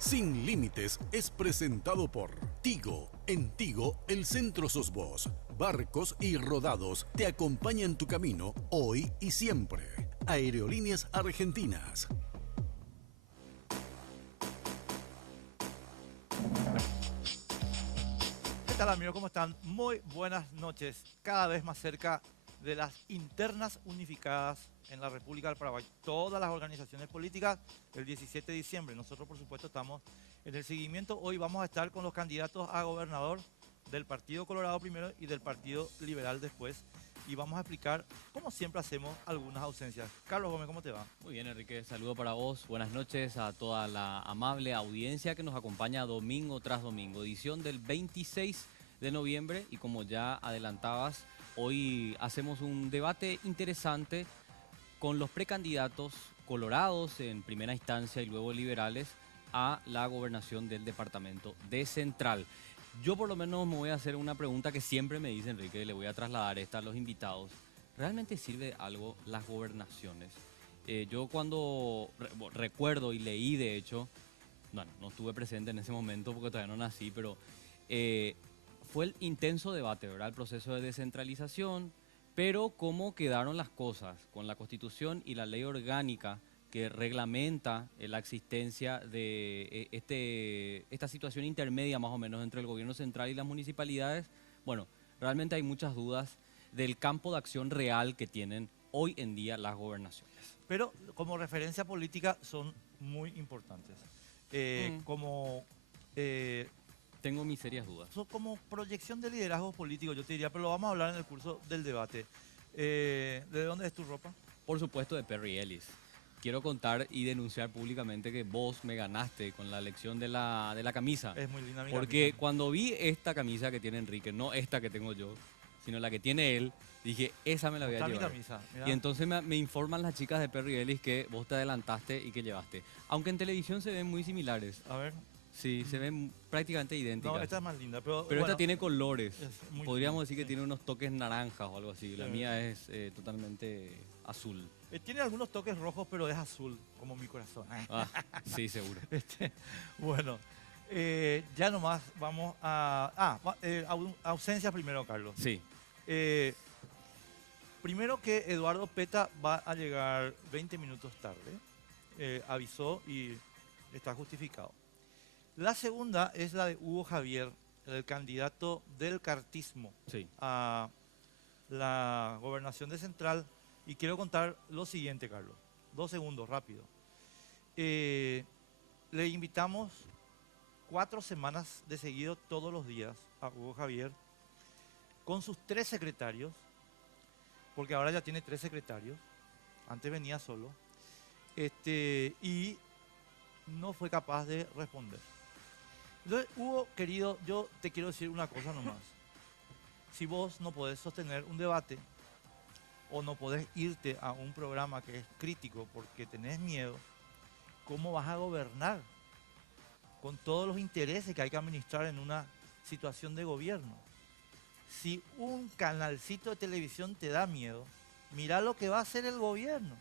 Sin Límites es presentado por Tigo. En Tigo, el centro sos vos. Barcos y rodados te acompañan tu camino hoy y siempre. Aerolíneas Argentinas. ¿Qué tal, amigos? ¿Cómo están? Muy buenas noches. Cada vez más cerca de las internas unificadas en la República del Paraguay. Todas las organizaciones políticas el 17 de diciembre. Nosotros, por supuesto, estamos en el seguimiento. Hoy vamos a estar con los candidatos a gobernador del Partido Colorado primero y del Partido Liberal después. Y vamos a explicar, como siempre hacemos, algunas ausencias. Carlos Gómez, ¿cómo te va? Muy bien, Enrique. Saludo para vos. Buenas noches a toda la amable audiencia que nos acompaña domingo tras domingo. Edición del 26 de noviembre y como ya adelantabas, hoy hacemos un debate interesante con los precandidatos colorados en primera instancia y luego liberales a la gobernación del departamento de Central. Yo por lo menos me voy a hacer una pregunta que siempre me dice Enrique, le voy a trasladar esta a los invitados. ¿Realmente sirve de algo las gobernaciones? Yo cuando recuerdo y leí, de hecho, bueno, no estuve presente en ese momento porque todavía no nací, pero fue el intenso debate, ¿verdad? El proceso de descentralización, pero cómo quedaron las cosas con la Constitución y la ley orgánica que reglamenta la existencia de esta situación intermedia más o menos entre el gobierno central y las municipalidades. Bueno, realmente hay muchas dudas del campo de acción real que tienen hoy en día las gobernaciones. Pero como referencia política son muy importantes. Tengo mis serias dudas. Como proyección de liderazgo político, yo te diría, pero lo vamos a hablar en el curso del debate. ¿De dónde es tu ropa? Por supuesto, de Perry Ellis. Quiero contar y denunciar públicamente que vos me ganaste con la elección de la camisa. Es muy linda mi Porque camisa. cuando vi esta camisa que tiene Enrique, no esta que tengo yo, sino la que tiene él, dije, esa me la voy a llevar. Mi camisa, y entonces me informan las chicas de Perry Ellis que vos te adelantaste y que llevaste. Aunque en televisión se ven muy similares. A ver. Sí, se ven prácticamente idénticas. No, esta es más linda, pero bueno, esta tiene colores. Podríamos decir que sí. Tiene unos toques naranjas o algo así. La Sí. mía es totalmente azul. Tiene algunos toques rojos, pero es azul, como mi corazón. Sí, seguro. Bueno, ya nomás vamos a... ausencias primero, Carlos. Sí. Primero que Eduardo Peta va a llegar 20 minutos tarde. Avisó y está justificado. La segunda es la de Hugo Javier, el candidato del cartismo a la gobernación de Central. Y quiero contar lo siguiente, Carlos. 2 segundos, rápido. Le invitamos 4 semanas de seguido todos los días a Hugo Javier con sus 3 secretarios, porque ahora ya tiene 3 secretarios. Antes venía solo. Y no fue capaz de responder. Entonces, Hugo, querido, yo te quiero decir una cosa nomás. Si vos no podés sostener un debate o no podés irte a un programa que es crítico porque tenés miedo, ¿cómo vas a gobernar con todos los intereses que hay que administrar en una situación de gobierno? Si un canalcito de televisión te da miedo, mirá lo que va a hacer el gobierno.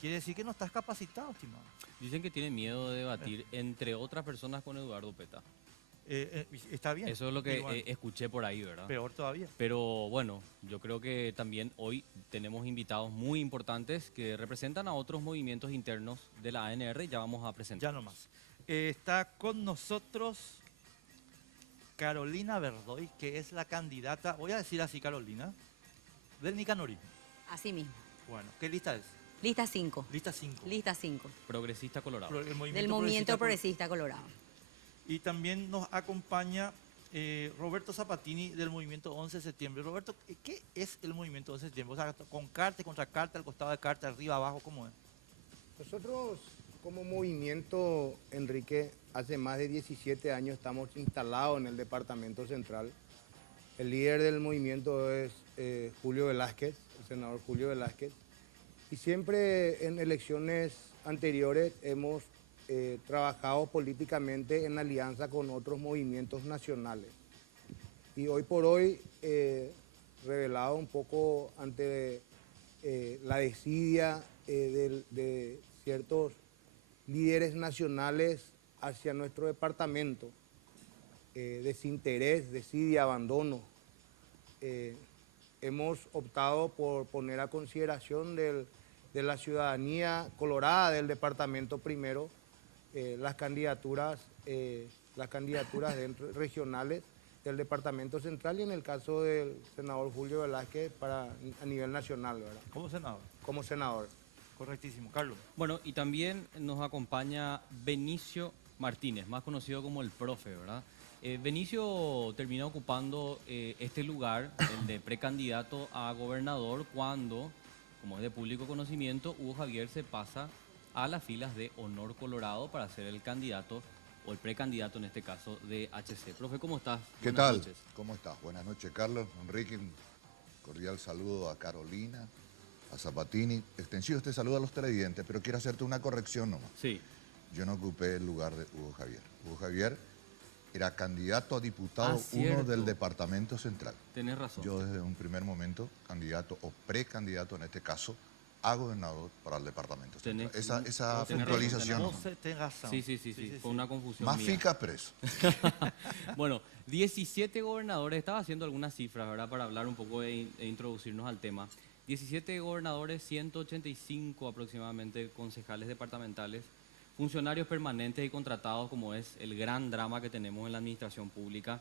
Quiere decir que no estás capacitado, estimado. Dicen que tiene miedo de debatir, entre otras personas, con Eduardo Peta. Está bien. Eso es lo que escuché por ahí, ¿verdad? Peor todavía. Pero bueno, yo creo que también hoy tenemos invitados muy importantes que representan a otros movimientos internos de la ANR. Ya vamos a presentar. Ya nomás. Está con nosotros Carolina Verdoy, que es la candidata, voy a decir así, Carolina, del Nicanorismo. Así mismo. Bueno, ¿qué lista es? Lista 5. Lista 5. Lista 5. Progresista Colorado. Del Movimiento Progresista Colorado. Y también nos acompaña Roberto Zapatini del Movimiento 11 de Septiembre. Roberto, ¿qué es el Movimiento 11 de Septiembre? O sea, con carta, contra carta, al costado de carta, arriba, abajo, ¿cómo es? Nosotros como movimiento, Enrique, hace más de 17 años estamos instalados en el Departamento Central. El líder del movimiento es Julio Velázquez, el senador Julio Velázquez. Y siempre en elecciones anteriores hemos trabajado políticamente en alianza con otros movimientos nacionales. Y hoy por hoy, revelado un poco ante la desidia de ciertos líderes nacionales hacia nuestro departamento, desinterés, desidia, abandono, hemos optado por poner a consideración de la ciudadanía colorada del departamento primero las candidaturas regionales del departamento central y en el caso del senador Julio Velázquez a nivel nacional, ¿verdad? Como senador. Como senador. Correctísimo. Carlos. Bueno, y también nos acompaña Benicio Martínez, más conocido como el profe, ¿verdad? Benicio terminó ocupando este lugar, el de precandidato a gobernador, cuando, como es de público conocimiento, Hugo Javier se pasa a las filas de Honor Colorado para ser el candidato, o el precandidato en este caso, de HC. Profe, ¿cómo estás? ¿Qué Buenas tal? noches. ¿Cómo estás? Buenas noches, Carlos. Enrique, un cordial saludo a Carolina, a Zapatini. Extensivo este saludo a los televidentes, pero quiero hacerte una corrección nomás. Sí. Yo no ocupé el lugar de Hugo Javier. Hugo Javier era candidato a diputado cierto. del Departamento Central. Tenés razón. Yo desde un primer momento, candidato o precandidato en este caso, a gobernador para el Departamento Central. Esa tenés puntualización. razón, nomás. Tenés razón. Sí, fue una confusión Más mía. fica preso. Bueno, 17 gobernadores, estaba haciendo algunas cifras, ¿verdad? Para hablar un poco e introducirnos al tema. 17 gobernadores, 185 aproximadamente concejales departamentales, funcionarios permanentes y contratados, como es el gran drama que tenemos en la administración pública.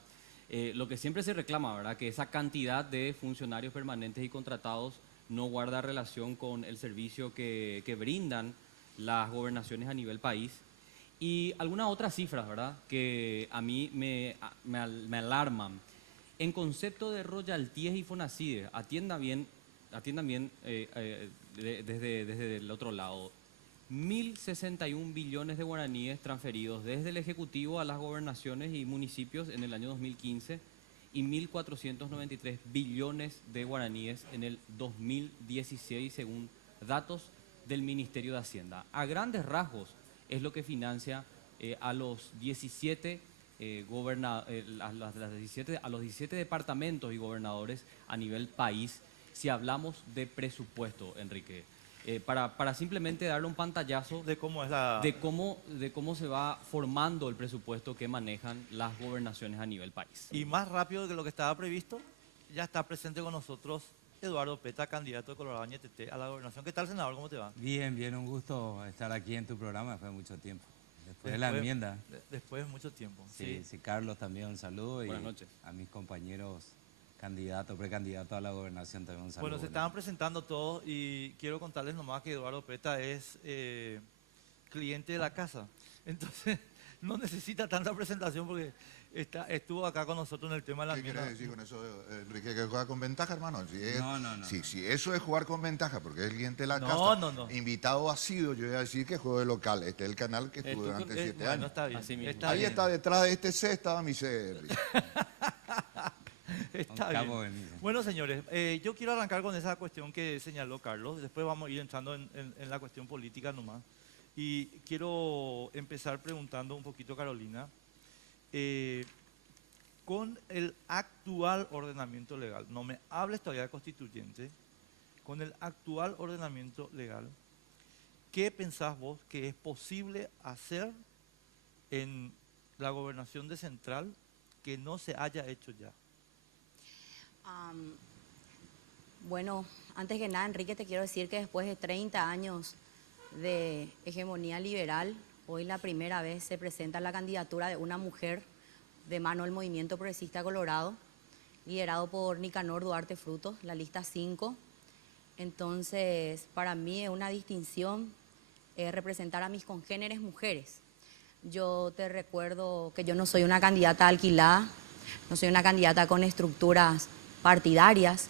Lo que siempre se reclama, ¿verdad? Que esa cantidad de funcionarios permanentes y contratados no guarda relación con el servicio que brindan las gobernaciones a nivel país. Y algunas otras cifras, ¿verdad? Que a mí me alarman. En concepto de royalties y FONACIDE, atiendan bien desde el otro lado. 1.061 billones de guaraníes transferidos desde el Ejecutivo a las gobernaciones y municipios en el año 2015 y 1.493 billones de guaraníes en el 2016, según datos del Ministerio de Hacienda. A grandes rasgos es lo que financia a los 17 departamentos y gobernadores a nivel país, si hablamos de presupuesto, Enrique. Para simplemente darle un pantallazo De cómo es la... de cómo se va formando el presupuesto que manejan las gobernaciones a nivel país. Y más rápido que lo que estaba previsto, ya está presente con nosotros Eduardo Peta, candidato de Colorado NTT a la gobernación. ¿Qué tal, senador? ¿Cómo te va? Bien, bien, un gusto estar aquí en tu programa después de mucho tiempo. Después de la enmienda. Después de mucho tiempo. Sí, Carlos, también un saludo. Buenas y noches. a mis compañeros candidatos, precandidatos a la gobernación también un saludo. Bueno, se estaban presentando todos y quiero contarles nomás que Eduardo Peta es cliente de la casa. Entonces, no necesita tanta presentación porque estuvo acá con nosotros en el tema de la ¿Qué enmienda. quieres decir con eso, Enrique? ¿Que juega con ventaja, hermano? No. Si eso es jugar con ventaja, porque es el cliente de la No, casa. no. Invitado ha sido, yo voy a decir que juego de local. Este es el canal que estuve durante 7 bueno, años. está bien. Así mismo. Está Ahí bien. está, detrás de este C estaba mi C, Enrique. Está Un capo bien. Benítez. Bueno, señores, yo quiero arrancar con esa cuestión que señaló Carlos. Después vamos a ir entrando en la cuestión política nomás. Y quiero empezar preguntando un poquito, Carolina, con el actual ordenamiento legal, no me hables todavía de constituyente, con el actual ordenamiento legal, ¿qué pensás vos que es posible hacer en la gobernación de Central que no se haya hecho ya? Bueno, antes que nada, Enrique, te quiero decir que después de 30 años de hegemonía liberal, hoy la primera vez se presenta la candidatura de una mujer de mano del Movimiento Progresista Colorado, liderado por Nicanor Duarte Frutos, la lista 5. Entonces, para mí es una distinción representar a mis congéneres mujeres. Yo te recuerdo que yo no soy una candidata alquilada, no soy una candidata con estructuras partidarias,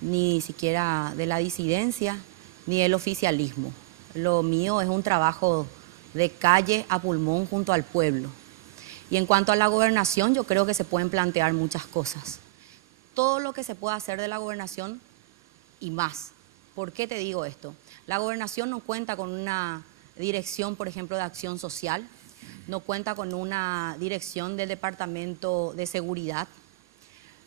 ni siquiera de la disidencia, ni del oficialismo. Lo mío es un trabajo de calle a pulmón junto al pueblo. Y en cuanto a la gobernación, yo creo que se pueden plantear muchas cosas. Todo lo que se pueda hacer de la gobernación y más. ¿Por qué te digo esto? La gobernación no cuenta con una dirección, por ejemplo, de acción social, no cuenta con una dirección del Departamento de Seguridad,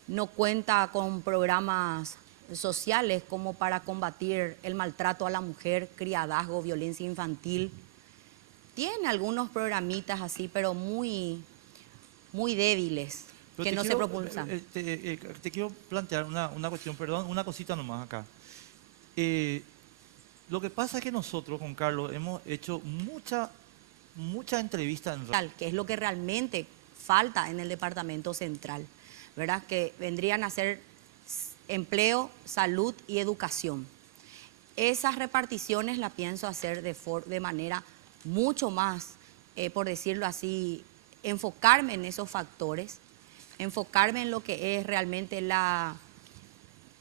no cuenta con programas sociales como para combatir el maltrato a la mujer, criadazgo, violencia infantil. tiene algunos programitas así, pero muy, muy débiles, Pero que te no se quiero, propulsan. te quiero plantear una cuestión, perdón, una cosita nomás acá. Lo que pasa es que nosotros, con Carlos, hemos hecho mucha entrevista en radio. Que es lo que realmente falta en el departamento central, ¿verdad? Que vendrían a ser empleo, salud y educación. Esas reparticiones las pienso hacer de manera mucho más, por decirlo así, enfocarme en esos factores, enfocarme en lo que es realmente la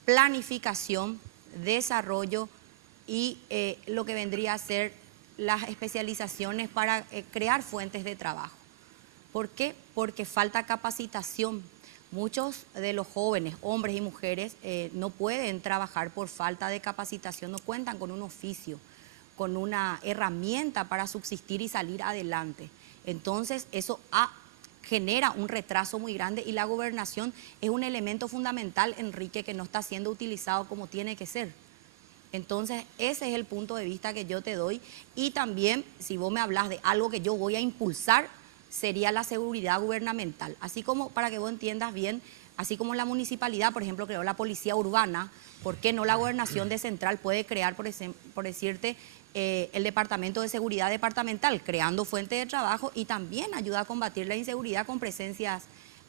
planificación, desarrollo y lo que vendría a ser las especializaciones para crear fuentes de trabajo. ¿Por qué? Porque falta capacitación. Muchos de los jóvenes, hombres y mujeres, no pueden trabajar por falta de capacitación, no cuentan con un oficio, con una herramienta para subsistir y salir adelante. Entonces, eso genera un retraso muy grande y la gobernación es un elemento fundamental, Enrique, que no está siendo utilizado como tiene que ser. Entonces, ese es el punto de vista que yo te doy. Y también, si vos me hablas de algo que yo voy a impulsar, sería la seguridad gubernamental. Así como, para que vos entiendas bien, así como la municipalidad, por ejemplo, creó la policía urbana, ¿por qué no la gobernación de Central puede crear, por decirte, el departamento de seguridad departamental, creando fuentes de trabajo y también ayuda a combatir la inseguridad con presencias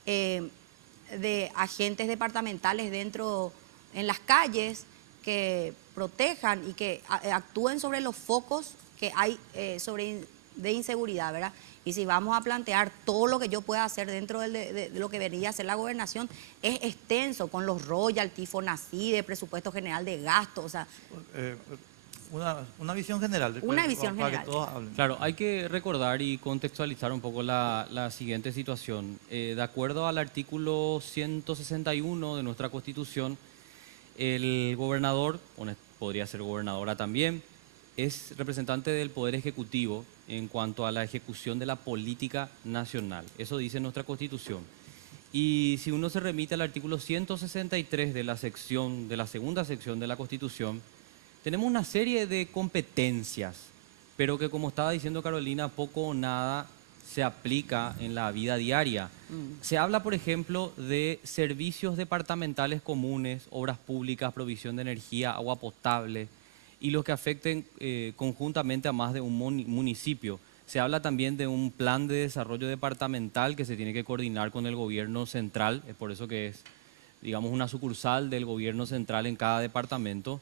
de agentes departamentales en las calles, que protejan y que actúen sobre los focos que hay de inseguridad, ¿verdad? Y si vamos a plantear todo lo que yo pueda hacer dentro de lo que debería hacer la gobernación, es extenso, con los royalties, FONACYDE, presupuesto general de gasto, o sea... Una visión general. Una visión para general. Que todos hablen. Claro, hay que recordar y contextualizar un poco la siguiente situación. De acuerdo al artículo 161 de nuestra Constitución, el gobernador, podría ser gobernadora también, es representante del Poder Ejecutivo en cuanto a la ejecución de la política nacional. Eso dice nuestra Constitución. Y si uno se remite al artículo 163 de la segunda sección de la Constitución, tenemos una serie de competencias, pero que, como estaba diciendo Carolina, poco o nada se aplica en la vida diaria. Se habla, por ejemplo, de servicios departamentales comunes, obras públicas, provisión de energía, agua potable y los que afecten conjuntamente a más de un municipio. Se habla también de un plan de desarrollo departamental que se tiene que coordinar con el gobierno central, es por eso que es, digamos, una sucursal del gobierno central en cada departamento.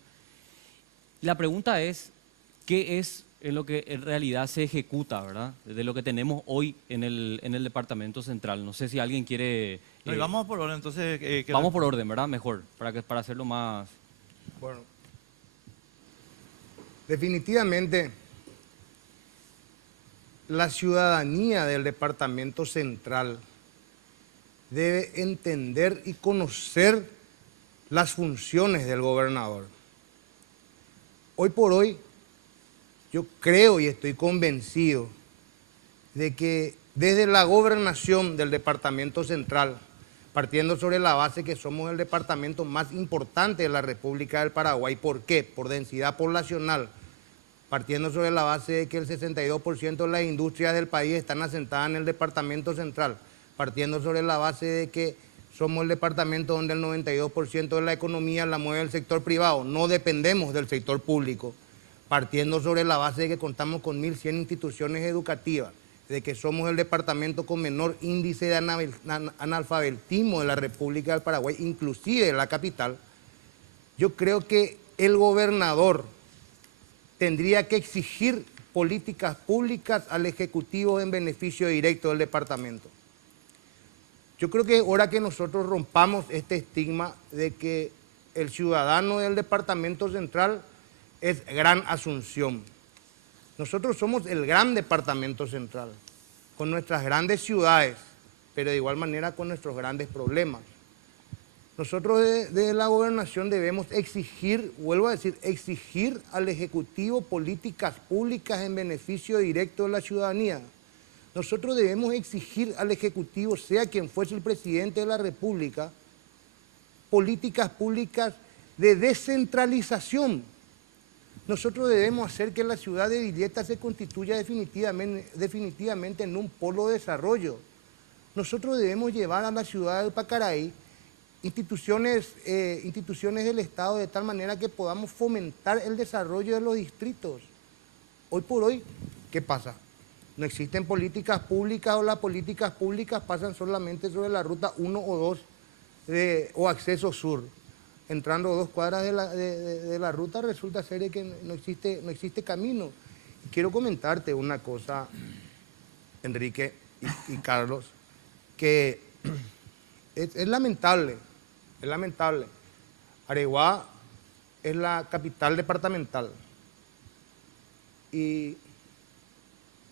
La pregunta es, ¿qué es en lo que en realidad se ejecuta, ¿verdad? De lo que tenemos hoy en el departamento central. No sé si alguien quiere... No, y vamos por orden, entonces... vamos por orden, ¿verdad? Mejor, para hacerlo más... Bueno, definitivamente la ciudadanía del departamento central debe entender y conocer las funciones del gobernador. Hoy por hoy, yo creo y estoy convencido de que desde la gobernación del departamento central, partiendo sobre la base que somos el departamento más importante de la República del Paraguay, ¿por qué? Por densidad poblacional, partiendo sobre la base de que el 62% de las industrias del país están asentadas en el departamento central, partiendo sobre la base de que somos el departamento donde el 92% de la economía la mueve el sector privado, no dependemos del sector público, partiendo sobre la base de que contamos con 1.100 instituciones educativas, de que somos el departamento con menor índice de analfabetismo de la República del Paraguay, inclusive de la capital. Yo creo que el gobernador tendría que exigir políticas públicas al Ejecutivo en beneficio directo del departamento. Yo creo que es hora que nosotros rompamos este estigma de que el ciudadano del departamento central es Gran Asunción. Nosotros somos el gran departamento central, con nuestras grandes ciudades, pero de igual manera con nuestros grandes problemas. Nosotros desde la gobernación debemos exigir, vuelvo a decir, exigir al Ejecutivo políticas públicas en beneficio directo de la ciudadanía. Nosotros debemos exigir al Ejecutivo, sea quien fuese el presidente de la República, políticas públicas de descentralización. Nosotros debemos hacer que la ciudad de Villeta se constituya definitivamente en un polo de desarrollo. Nosotros debemos llevar a la ciudad de Pacaraí instituciones del Estado de tal manera que podamos fomentar el desarrollo de los distritos. Hoy por hoy, ¿qué pasa? No existen políticas públicas o las políticas públicas pasan solamente sobre la ruta 1 o 2 o acceso sur. Entrando 2 cuadras de la ruta resulta ser que no existe camino. Y quiero comentarte una cosa, Enrique y Carlos, que es lamentable. Areguá es la capital departamental y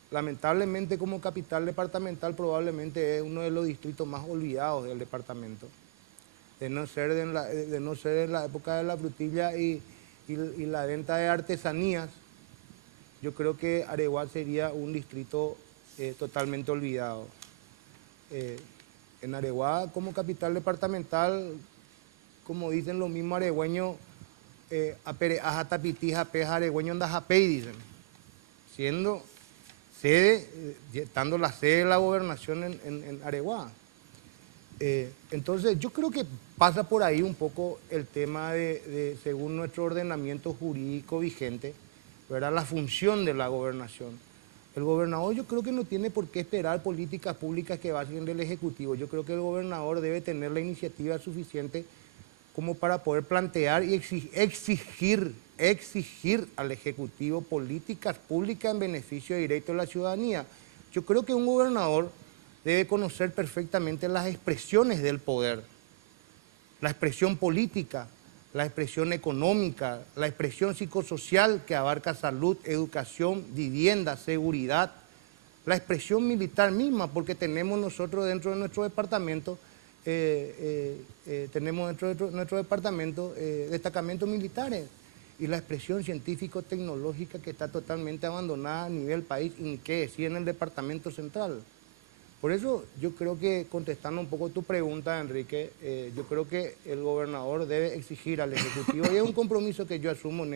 lamentablemente como capital departamental probablemente es uno de los distritos más olvidados del departamento. De no ser en la época de la frutilla y la venta de artesanías, yo creo que Areguá sería un distrito totalmente olvidado. En Areguá como capital departamental, como dicen los mismos aregüeños, dicen, siendo sede, estando la sede de la gobernación en Areguá. Entonces yo creo que pasa por ahí un poco el tema de según nuestro ordenamiento jurídico vigente, ¿verdad? La función de la gobernación. El gobernador yo creo que no tiene por qué esperar políticas públicas que vayan del Ejecutivo. Yo creo que el gobernador debe tener la iniciativa suficiente como para poder plantear y exigir al Ejecutivo políticas públicas en beneficio directo de la ciudadanía. Yo creo que un gobernador debe conocer perfectamente las expresiones del poder, la expresión política, la expresión económica, la expresión psicosocial que abarca salud, educación, vivienda, seguridad, la expresión militar misma, porque tenemos nosotros dentro de nuestro departamento, destacamentos militares y la expresión científico-tecnológica que está totalmente abandonada a nivel país y ni qué decir en el departamento central. Por eso yo creo que, contestando un poco tu pregunta, Enrique, yo creo que el gobernador debe exigir al Ejecutivo, y es un compromiso que yo asumo en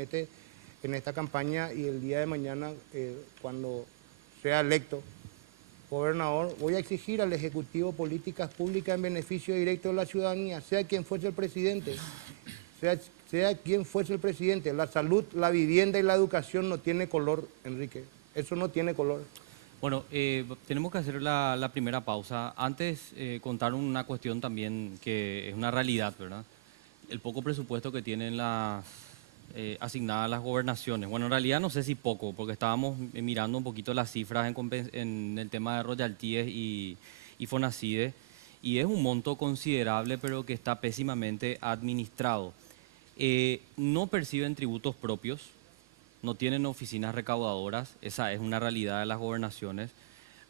esta campaña y el día de mañana, cuando sea electo gobernador, voy a exigir al Ejecutivo políticas públicas en beneficio directo de la ciudadanía, sea quien fuese el presidente, sea quien fuese el presidente. La salud, la vivienda y la educación no tiene color, Enrique, eso no tiene color. Bueno, tenemos que hacer la primera pausa. Antes, contar una cuestión también que es una realidad, ¿verdad? El poco presupuesto que tienen las asignadas las gobernaciones. Bueno, en realidad no sé si poco, porque estábamos mirando un poquito las cifras en el tema de royalties y Fonacide, y es un monto considerable, pero que está pésimamente administrado. No perciben tributos propios, no tienen oficinas recaudadoras, esa es una realidad de las gobernaciones.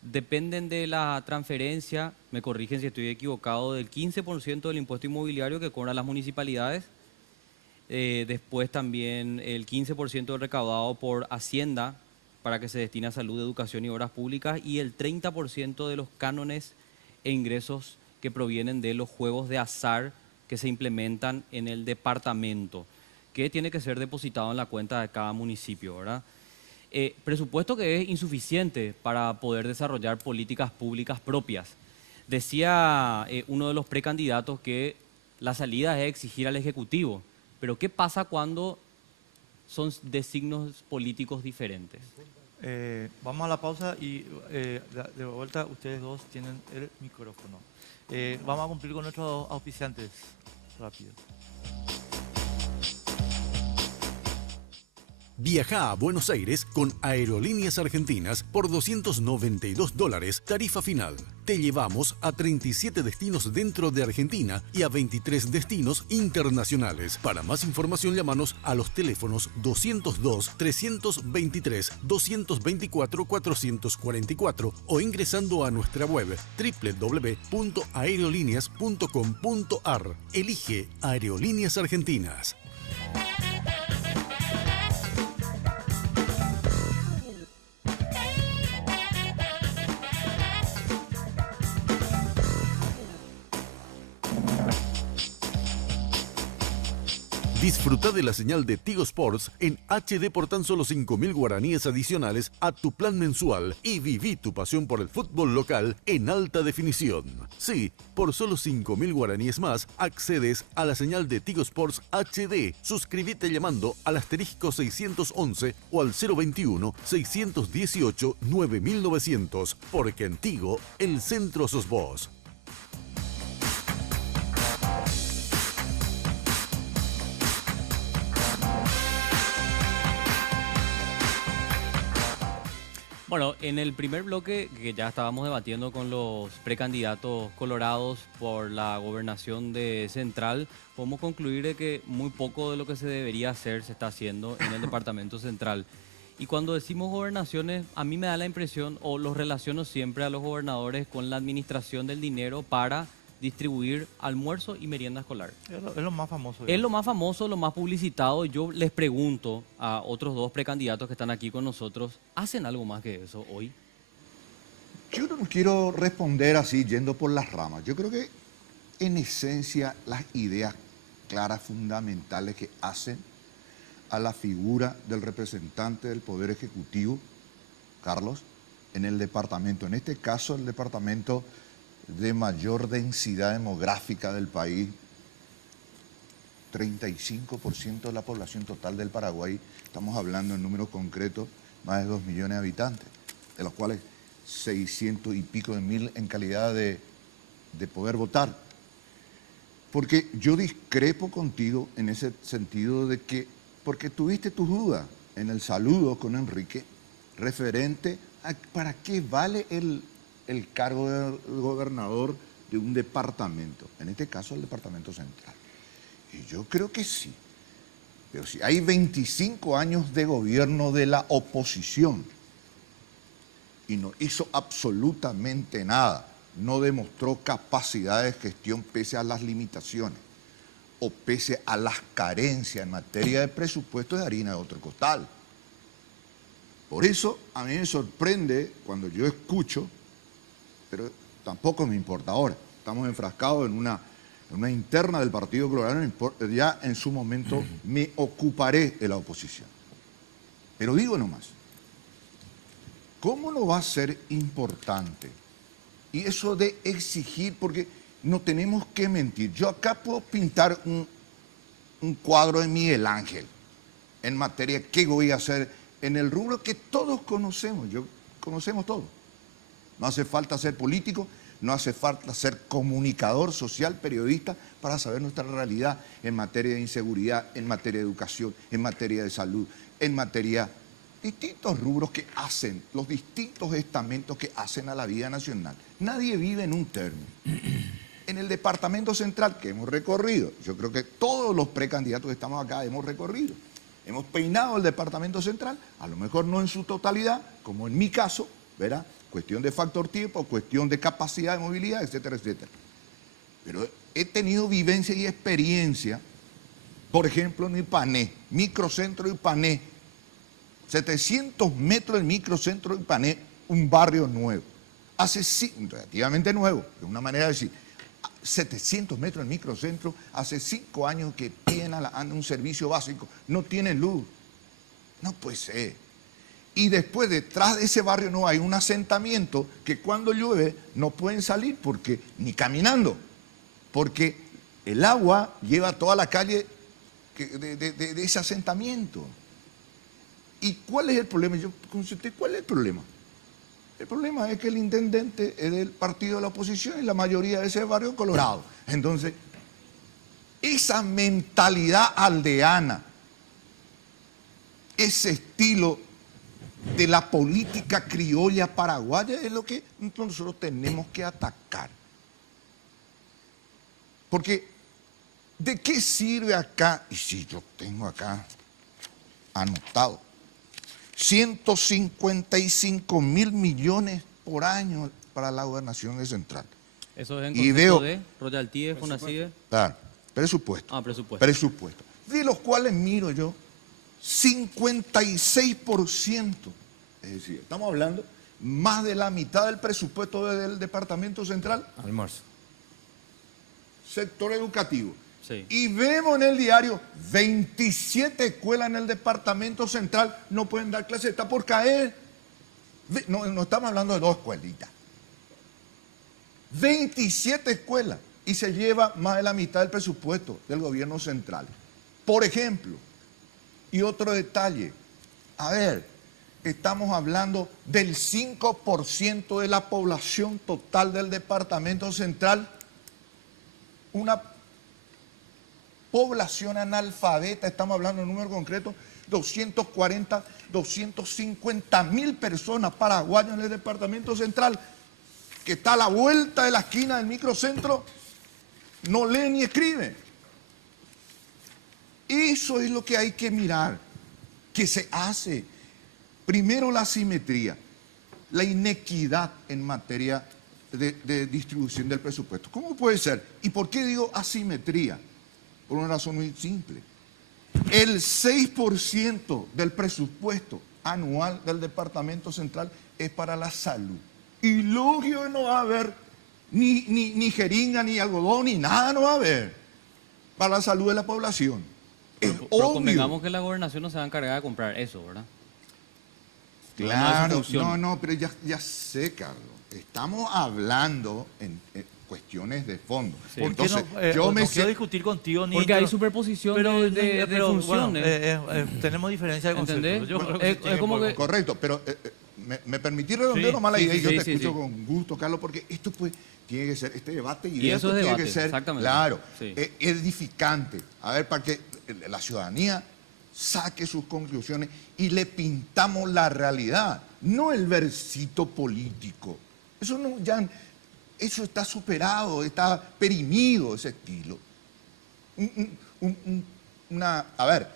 Dependen de la transferencia, me corrigen si estoy equivocado, del 15% del impuesto inmobiliario que cobran las municipalidades. Después también el 15% recaudado por Hacienda para que se destine a salud, educación y obras públicas, y el 30% de los cánones e ingresos que provienen de los juegos de azar que se implementan en el departamento, que tiene que ser depositado en la cuenta de cada municipio, ¿verdad? Presupuesto que es insuficiente para poder desarrollar políticas públicas propias. Decía uno de los precandidatos que la salida es exigir al Ejecutivo, pero ¿qué pasa cuando son de signos políticos diferentes? Vamos a la pausa y de vuelta ustedes dos tienen el micrófono. Vamos a cumplir con nuestros auspiciantes rápido. Viaja a Buenos Aires con Aerolíneas Argentinas por $292, tarifa final. Te llevamos a 37 destinos dentro de Argentina y a 23 destinos internacionales. Para más información, llámanos a los teléfonos 202-323-224-444 o ingresando a nuestra web www.aerolíneas.com.ar. Elige Aerolíneas Argentinas. Disfruta de la señal de Tigo Sports en HD por tan solo 5.000 guaraníes adicionales a tu plan mensual y viví tu pasión por el fútbol local en alta definición. Sí, por solo 5.000 guaraníes más accedes a la señal de Tigo Sports HD. Suscríbete llamando al asterisco 611 o al 021-618-9900, porque en Tigo el centro sos vos. Bueno, en el primer bloque que ya estábamos debatiendo con los precandidatos colorados por la gobernación de Central, podemos concluir de que muy poco de lo que se debería hacer se está haciendo en el departamento central. Y cuando decimos gobernaciones, a mí me da la impresión, o los relaciono siempre a los gobernadores con la administración del dinero para distribuir almuerzo y merienda escolar. Es lo más famoso. Es lo más famoso, lo más publicitado. Yo les pregunto a otros dos precandidatos que están aquí con nosotros, ¿hacen algo más que eso hoy? Yo no quiero responder así, yendo por las ramas. Yo creo que, en esencia, las ideas claras, fundamentales que hacen a la figura del representante del Poder Ejecutivo, Carlos, en el departamento, en este caso el departamento de mayor densidad demográfica del país, 35% de la población total del Paraguay, estamos hablando en números concretos, más de 2 millones de habitantes, de los cuales 600 y pico de mil en calidad de poder votar. Porque yo discrepo contigo en ese sentido de que, porque tuviste tus dudas en el saludo con Enrique, referente a para qué vale el cargo de gobernador de un departamento, en este caso el departamento central. Y yo creo que sí, pero si hay 25 años de gobierno de la oposición y no hizo absolutamente nada, no demostró capacidad de gestión pese a las limitaciones o pese a las carencias en materia de presupuesto, de harina de otro costal. Por eso a mí me sorprende cuando yo escucho, pero tampoco me importa ahora, estamos enfrascados en una interna del Partido Colorado, ya en su momento me ocuparé de la oposición. Pero digo nomás, ¿cómo no va a ser importante? Y eso de exigir, porque no tenemos que mentir. Yo acá puedo pintar un cuadro de Miguel Ángel en materia de qué voy a hacer en el rubro que todos conocemos, conocemos todos. No hace falta ser político, no hace falta ser comunicador social, periodista, para saber nuestra realidad en materia de inseguridad, en materia de educación, en materia de salud, en materia de distintos rubros que hacen, los distintos estamentos que hacen a la vida nacional. Nadie vive en un término. En el departamento central que hemos recorrido, yo creo que todos los precandidatos que estamos acá hemos recorrido, hemos peinado el departamento central, a lo mejor no en su totalidad, como en mi caso, ¿verdad? Cuestión de factor tiempo, cuestión de capacidad de movilidad, etcétera, etcétera. Pero he tenido vivencia y experiencia, por ejemplo, en Ipané, microcentro de Ipané, 700 metros del microcentro de Ipané, un barrio nuevo. Relativamente nuevo, de una manera de decir, 700 metros del microcentro, hace 5 años que piden un servicio básico, no tienen luz. No puede ser. Y después, detrás de ese barrio no hay un asentamiento que cuando llueve no pueden salir porque ni caminando, porque el agua lleva toda la calle de ese asentamiento. ¿Y cuál es el problema? Yo consulté, ¿cuál es el problema? El problema es que el intendente es del partido de la oposición y la mayoría de ese barrio es colorado. Entonces, esa mentalidad aldeana, ese estilo de la política criolla paraguaya es lo que nosotros tenemos que atacar. Porque, ¿de qué sirve acá? Y si yo tengo acá anotado, 155.000 millones por año para la gobernación de Central. Eso es en concepto de royalties, Fonacide. Claro, presupuesto. Presupuesto. Presupuesto. De los cuales miro yo 56%. Es decir, estamos hablando más de la mitad del presupuesto del Departamento Central. Almuerzo. Sector educativo, Sí. Y vemos en el diario 27 escuelas en el departamento central no pueden dar clases, está por caer. No estamos hablando de 2 escuelitas. 27 escuelas y se lleva más de la mitad del presupuesto del gobierno central. Por ejemplo, y otro detalle, a ver, estamos hablando del 5% de la población total del departamento central, una población analfabeta, estamos hablando de un número concreto, 240, 250 mil personas paraguayas en el departamento central, que está a la vuelta de la esquina del microcentro, no lee ni escribe. Eso es lo que hay que mirar, que se hace. Primero la asimetría, la inequidad en materia de distribución del presupuesto. ¿Cómo puede ser? ¿Y por qué digo asimetría? Por una razón muy simple. El 6% del presupuesto anual del Departamento Central es para la salud. Y lógico que no va a haber ni jeringa, ni algodón, ni nada no va a haber para la salud de la población. Es Pero obvio. convengamos que la gobernación no se va a encargar de comprar eso, ¿verdad? Claro, No, no, pero ya sé, Carlos. Estamos hablando en cuestiones de fondo. Sí. Entonces, No quiero discutir contigo ni... Porque hay superposición de funciones. Bueno, tenemos diferencia de conceptos. ¿Entendés? Yo creo que Es se tiene como que... correcto, pero me permití redondear Sí, nomás la sí, idea y yo sí, te sí, escucho sí. con gusto, Carlos, porque esto pues tiene que ser, este debate Y y eso esto es tiene debate, que ser, exactamente. claro, Sí. edificante. A ver, para que la ciudadanía saque sus conclusiones y le pintamos la realidad, no el versito político. Eso no, ya, eso está superado, está perimido ese estilo.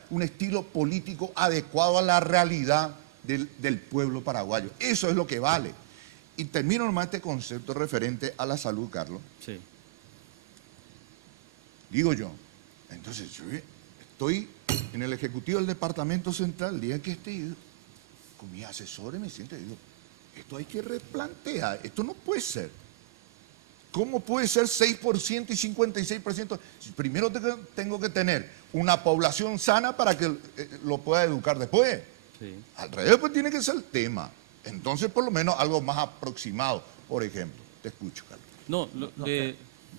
Un estilo político adecuado a la realidad del pueblo paraguayo. Eso es lo que vale. Y termino nomás este concepto referente a la salud, Carlos. Sí. Digo yo, entonces yo estoy en el Ejecutivo del Departamento Central, el día que esté con mis asesores me siento y digo, esto hay que replantear, esto no puede ser. ¿Cómo puede ser 6% y 56%? Primero tengo que tener una población sana para que lo pueda educar después. Sí. Al revés, pues tiene que ser el tema. Entonces, por lo menos, algo más aproximado. Por ejemplo, te escucho, Carlos. No,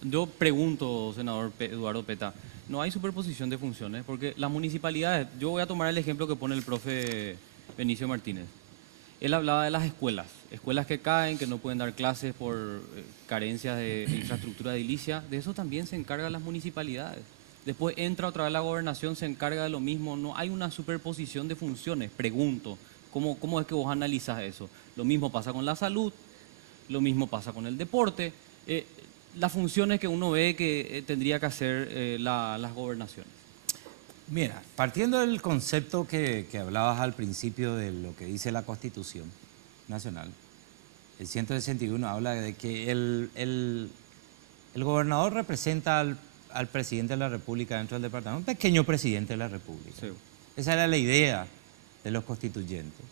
yo pregunto, senador Eduardo Peta, ¿no hay superposición de funciones? Porque las municipalidades, yo voy a tomar el ejemplo que pone el profe Benicio Martínez. Él hablaba de las escuelas que caen, que no pueden dar clases por carencias de infraestructura edilicia. De eso también se encargan las municipalidades. Después entra otra vez la gobernación, se encarga de lo mismo. No hay una superposición de funciones. Pregunto, ¿cómo es que vos analizás eso? Lo mismo pasa con la salud, lo mismo pasa con el deporte. Las funciones que uno ve que tendría que hacer las gobernaciones. Mira, partiendo del concepto que hablabas al principio de lo que dice la Constitución Nacional, el 161 habla de que el gobernador representa al presidente de la República dentro del departamento, un pequeño presidente de la República. Sí. Esa era la idea de los constituyentes.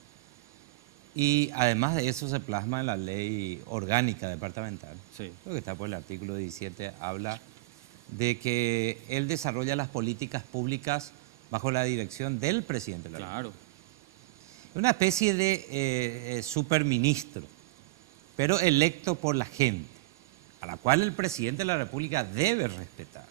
Y además de eso se plasma en la ley orgánica departamental. Sí. Lo que está por el artículo 17 habla de que él desarrolla las políticas públicas bajo la dirección del presidente de la República. Claro. Una especie de superministro, pero electo por la gente, a la cual el presidente de la República debe respetar.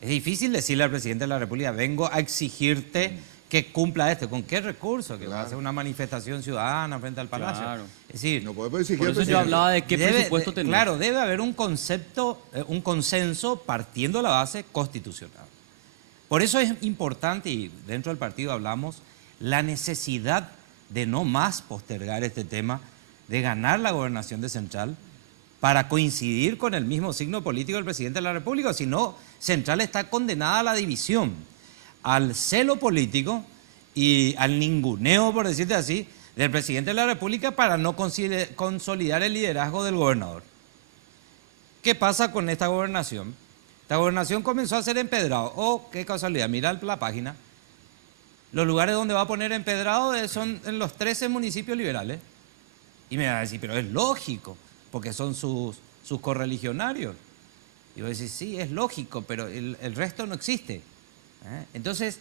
Es difícil decirle al presidente de la República, vengo a exigirte que cumpla esto. ¿Con qué recurso? Que va a hacer una manifestación ciudadana frente al Palacio. Claro. Es decir, No podemos exigir Por al eso yo presidente. hablaba de qué presupuesto tenés. claro, debe haber un concepto, un consenso partiendo de la base constitucional. Por eso es importante, y dentro del partido hablamos, la necesidad de no más postergar este tema, de ganar la gobernación de Central, para coincidir con el mismo signo político del presidente de la República. Si no, Central está condenada a la división, al celo político y al ninguneo, por decirte así, del presidente de la República para no consolidar el liderazgo del gobernador. ¿Qué pasa con esta gobernación? Esta gobernación comenzó a ser empedrado. Oh, qué casualidad, mira la página. Los lugares donde va a poner empedrado son en los 13 municipios liberales. Y me van a decir, pero es lógico, porque son sus correligionarios. Y vos decís, sí, es lógico, pero el resto no existe. Entonces,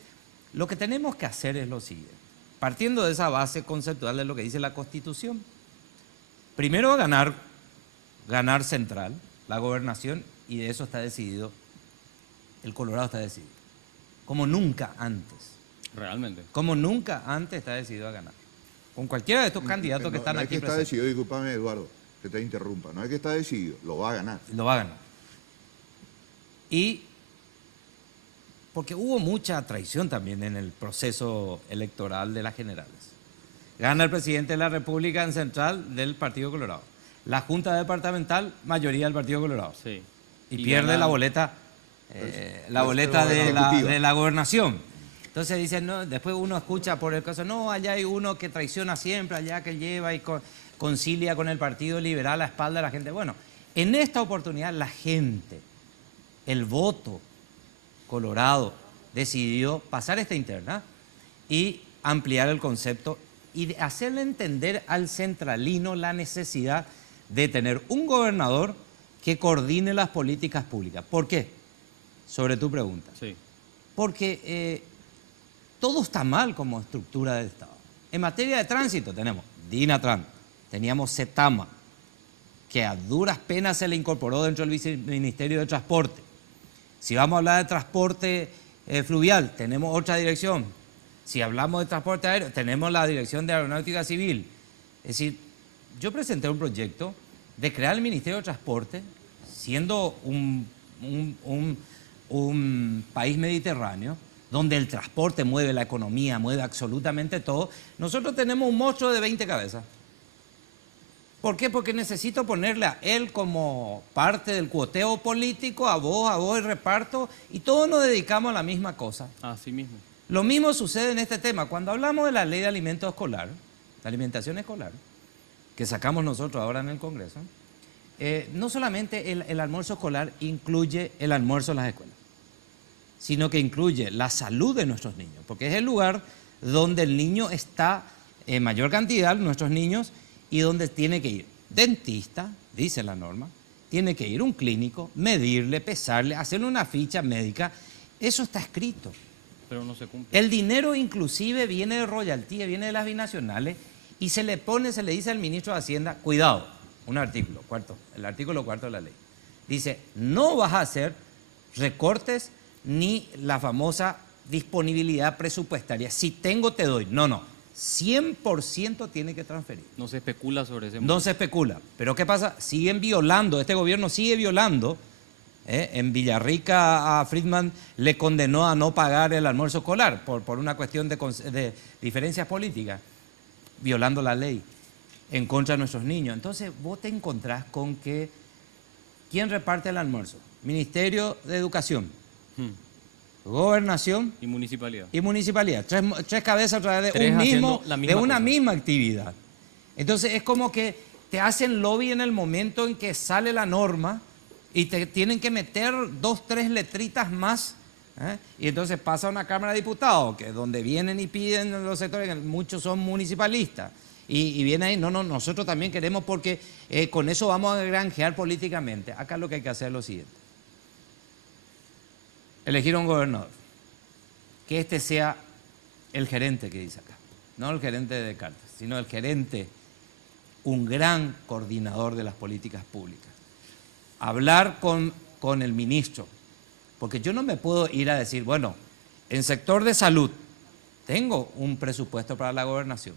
lo que tenemos que hacer es lo siguiente. Partiendo de esa base conceptual de lo que dice la Constitución. Primero ganar central, la gobernación, y de eso está decidido, el Colorado está decidido. Como nunca antes. Realmente. Como nunca antes está decidido a ganar. Con cualquiera de estos candidatos que están no aquí es que está presentes. decidido, discúlpame Eduardo, que te interrumpa, no es que está decidido, lo va a ganar. Lo va a ganar. Y porque hubo mucha traición también en el proceso electoral de las generales. Gana el presidente de la República en central del Partido Colorado. La Junta Departamental, mayoría del Partido Colorado. Sí. Y pierde gana- la boleta, de la gobernación. Entonces dicen, no, después uno escucha por el caso, no, allá hay uno que traiciona siempre, allá que lleva y concilia con el Partido Liberal a espalda de la gente. Bueno, en esta oportunidad la gente, el voto colorado, decidió pasar esta interna y ampliar el concepto y de hacerle entender al centralino la necesidad de tener un gobernador que coordine las políticas públicas. ¿Por qué? Sobre tu pregunta. Sí. Porque todo está mal como estructura del Estado. En materia de tránsito tenemos DINATRAN, teníamos CETAMA, que a duras penas se le incorporó dentro del Viceministerio de Transporte. Si vamos a hablar de transporte fluvial, tenemos otra dirección. Si hablamos de transporte aéreo, tenemos la Dirección de Aeronáutica Civil. Es decir, yo presenté un proyecto de crear el Ministerio de Transporte, siendo un país mediterráneo, donde el transporte mueve la economía, mueve absolutamente todo. Nosotros tenemos un monstruo de 20 cabezas. ¿Por qué? Porque necesito ponerle a él como parte del cuoteo político, a vos el reparto, y todos nos dedicamos a la misma cosa. Así mismo. Lo mismo sucede en este tema. Cuando hablamos de la ley de alimentos escolar, de alimentación escolar, que sacamos nosotros ahora en el Congreso, no solamente el almuerzo escolar incluye el almuerzo en las escuelas, sino que incluye la salud de nuestros niños, porque es el lugar donde el niño está en mayor cantidad, nuestros niños, y donde tiene que ir dentista, dice la norma, tiene que ir un clínico, medirle, pesarle, hacerle una ficha médica. Eso está escrito. Pero no se cumple. El dinero inclusive viene de royalties, viene de las binacionales, y se le dice al ministro de Hacienda, cuidado, un artículo, el artículo 4 de la ley. Dice, no vas a hacer recortes ni la famosa disponibilidad presupuestaria. Si tengo, te doy. No. 100% tiene que transferir. No se especula sobre ese No se especula. Pero ¿qué pasa? Siguen violando, este gobierno sigue violando. En Villarrica a Friedman le condenó a no pagar el almuerzo escolar por una cuestión de diferencias políticas, violando la ley en contra de nuestros niños. Entonces vos te encontrás con que ¿quién reparte el almuerzo? Ministerio de Educación, Gobernación Y municipalidad. y Municipalidad. Tres cabezas a través de, Tres haciendo la misma una cosa. misma actividad. Entonces es como que te hacen lobby en el momento en que sale la norma y te tienen que meter 2, 3 letritas más. Y entonces pasa a una Cámara de Diputados, que donde vienen y piden los sectores, que muchos son municipalistas. Y viene ahí, no, nosotros también queremos porque con eso vamos a granjear políticamente. Acá lo que hay que hacer es lo siguiente. Elegir a un gobernador. Que este sea el gerente que dice acá. No el gerente de Descartes, sino el gerente, un gran coordinador de las políticas públicas. Hablar con el ministro. Porque yo no me puedo ir a decir, bueno, en sector de salud tengo un presupuesto para la gobernación.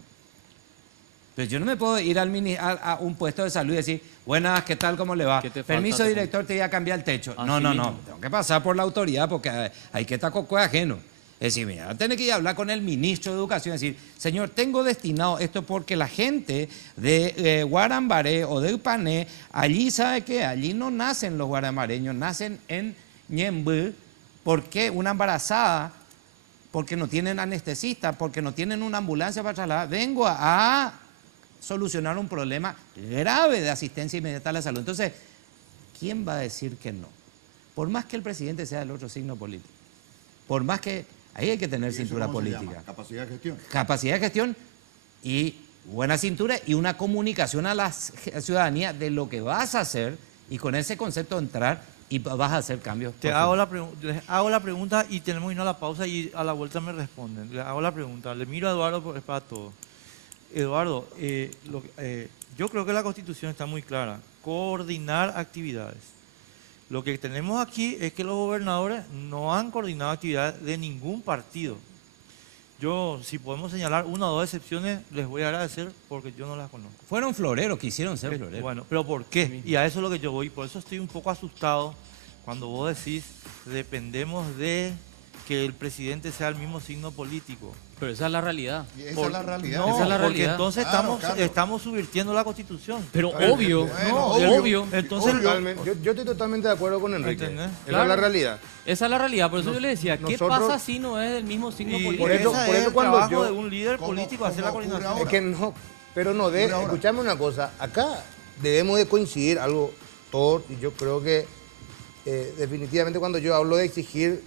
Pero yo no me puedo ir a un puesto de salud y decir, buenas, ¿qué tal? ¿Cómo le va? ¿Qué te falta? Permiso, director, te voy a cambiar el techo. Así No. mismo. Tengo que pasar por la autoridad porque hay que estar con ajeno. Es decir, mira, tenés que ir a hablar con el ministro de Educación y decir, señor, tengo destinado esto porque la gente de Guarambaré o de Upané, allí, ¿sabe qué? Allí no nacen los guaramareños, nacen en Ñembú. ¿Por qué? Una embarazada, porque no tienen anestesista, porque no tienen una ambulancia para trasladar. Vengo a solucionar un problema grave de asistencia inmediata a la salud. Entonces, ¿quién va a decir que no? Por más que el presidente sea del otro signo político, por más que ahí hay que tener cintura política. Capacidad de gestión. Capacidad de gestión y buena cintura y una comunicación a la ciudadanía de lo que vas a hacer y con ese concepto entrar y vas a hacer cambios. Les hago la pregunta y tenemos que irnos a la pausa y a la vuelta me responden. Les hago la pregunta. Le miro a Eduardo porque es para todo. Eduardo, yo creo que la Constitución está muy clara. Coordinar actividades. Lo que tenemos aquí es que los gobernadores no han coordinado actividades de ningún partido. Yo, si podemos señalar una o dos excepciones, les voy a agradecer porque yo no las conozco. Fueron floreros, quisieron ser floreros. Bueno, pero ¿por qué? Y a eso es lo que yo voy. Por eso estoy un poco asustado cuando vos decís, dependemos de que el presidente sea el mismo signo político. Pero esa es la realidad. Y esa es la realidad. No, Esa es la porque realidad. entonces Claro, claro. estamos subvirtiendo la Constitución. Pero Bueno, obvio, bueno, obvio. Entonces, Yo estoy totalmente de acuerdo con Enrique. ¿Entendés? Esa Claro. es la realidad. Esa es la realidad. Por eso yo le decía, ¿qué nosotros- pasa si no es del mismo signo y político? por eso ese es el cuando trabajo yo- de un líder ¿Cómo- político hacer la cómo ocurre coordinación. ahora? Es que no, pero no, Por ahora. escuchame una cosa, acá debemos de coincidir algo todos, y yo creo que definitivamente cuando yo hablo de exigir,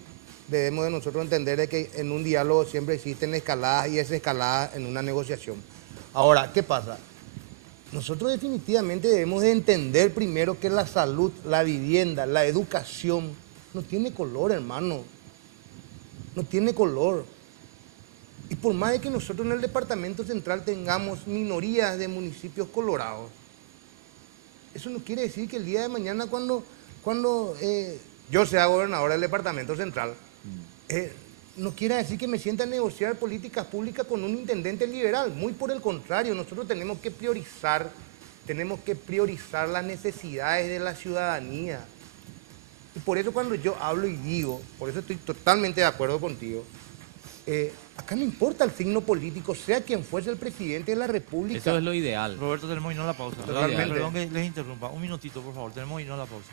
debemos de nosotros entender de que en un diálogo siempre existen escaladas y esa escalada en una negociación. Ahora, ¿qué pasa? Nosotros definitivamente debemos de entender primero que la salud, la vivienda, la educación, no tiene color, hermano. No tiene color. Y por más de que nosotros en el Departamento Central tengamos minorías de municipios colorados, eso no quiere decir que el día de mañana cuando yo sea gobernador del Departamento Central, no quiera decir que me sienta a negociar políticas públicas con un intendente liberal. Muy por el contrario, nosotros tenemos que priorizar las necesidades de la ciudadanía. Y por eso cuando yo hablo y digo, por eso estoy totalmente de acuerdo contigo, acá no importa el signo político, sea quien fuese el presidente de la República. Eso es lo ideal. Roberto, tenemos que irnos a la pausa. Totalmente. Perdón que les interrumpa. Un minutito, por favor. Tenemos que irnos a la pausa.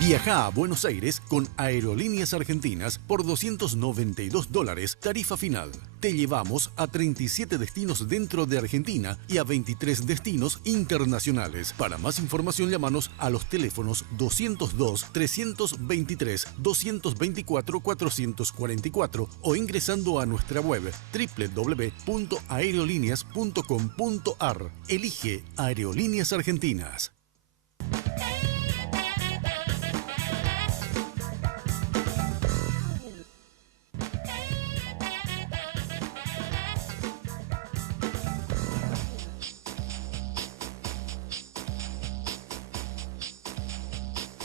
Viaja a Buenos Aires con Aerolíneas Argentinas por $292, tarifa final. Te llevamos a 37 destinos dentro de Argentina y a 23 destinos internacionales. Para más información, llámanos a los teléfonos 202-323-224-444 o ingresando a nuestra web www.aerolíneas.com.ar. Elige Aerolíneas Argentinas.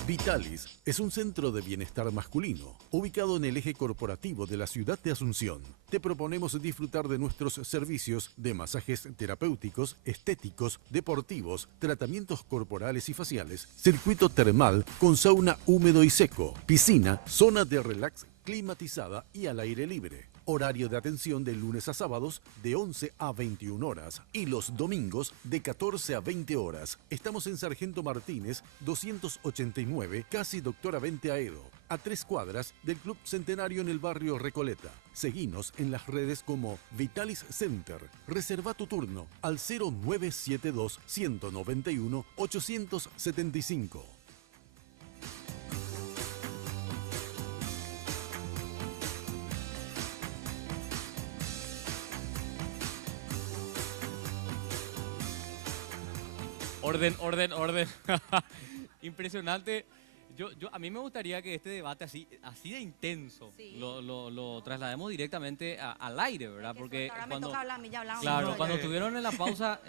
Vitalis es un centro de bienestar masculino, ubicado en el eje corporativo de la ciudad de Asunción. Te proponemos disfrutar de nuestros servicios de masajes terapéuticos, estéticos, deportivos, tratamientos corporales y faciales, circuito termal con sauna húmedo y seco, piscina, zona de relax climatizada y al aire libre. Horario de atención de lunes a sábados de 11 a 21 horas y los domingos de 14 a 20 horas. Estamos en Sargento Martínez 289, casi Doctora Vente Aedo, a 3 cuadras del Club Centenario en el barrio Recoleta. Seguinos en las redes como Vitalis Center. Reserva tu turno al 0972 191 875. Orden, orden, orden. Impresionante. A mí me gustaría que este debate así de intenso Sí. lo traslademos directamente al aire, ¿verdad? Porque Ahora me cuando, toca hablar a mí, ya hablamos. claro, mucho cuando ya. estuvieron en la pausa,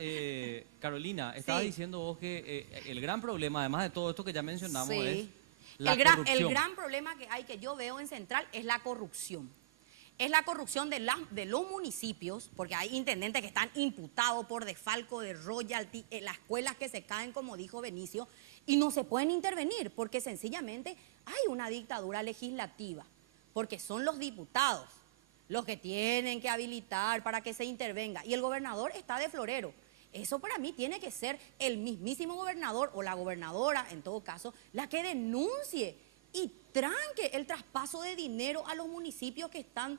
Carolina, estabas Sí. diciendo vos que el gran problema, además de todo esto que ya mencionamos, Sí. es la el corrupción. gran problema que hay, que yo veo en Central, es la corrupción. Es la corrupción de los municipios, porque hay intendentes que están imputados por desfalco de royalty, las escuelas que se caen, como dijo Benicio, y no se pueden intervenir, porque sencillamente hay una dictadura legislativa, porque son los diputados los que tienen que habilitar para que se intervenga, y el gobernador está de florero. Eso para mí tiene que ser el mismísimo gobernador o la gobernadora, en todo caso, la que denuncie y tranque el traspaso de dinero a los municipios que están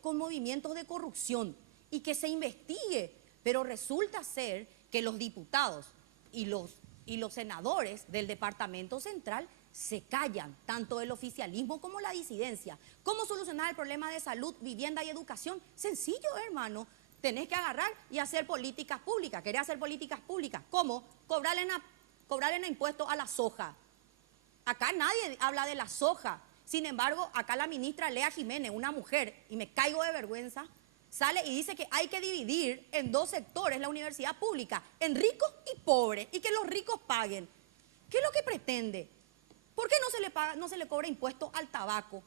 con movimientos de corrupción y que se investigue. Pero resulta ser que los diputados y los senadores del Departamento Central se callan, tanto el oficialismo como la disidencia. ¿Cómo solucionar el problema de salud, vivienda y educación? Sencillo, hermano. Tenés que agarrar y hacer políticas públicas. ¿Querés hacer políticas públicas? ¿Cómo? Cobrarle impuestos a la soja. Acá nadie habla de la soja. Sin embargo, acá la ministra Lea Jiménez, una mujer, y me caigo de vergüenza, sale y dice que hay que dividir en 2 sectores la universidad pública, en ricos y pobres, y que los ricos paguen. ¿Qué es lo que pretende? ¿Por qué no se le cobra impuestos al tabaco,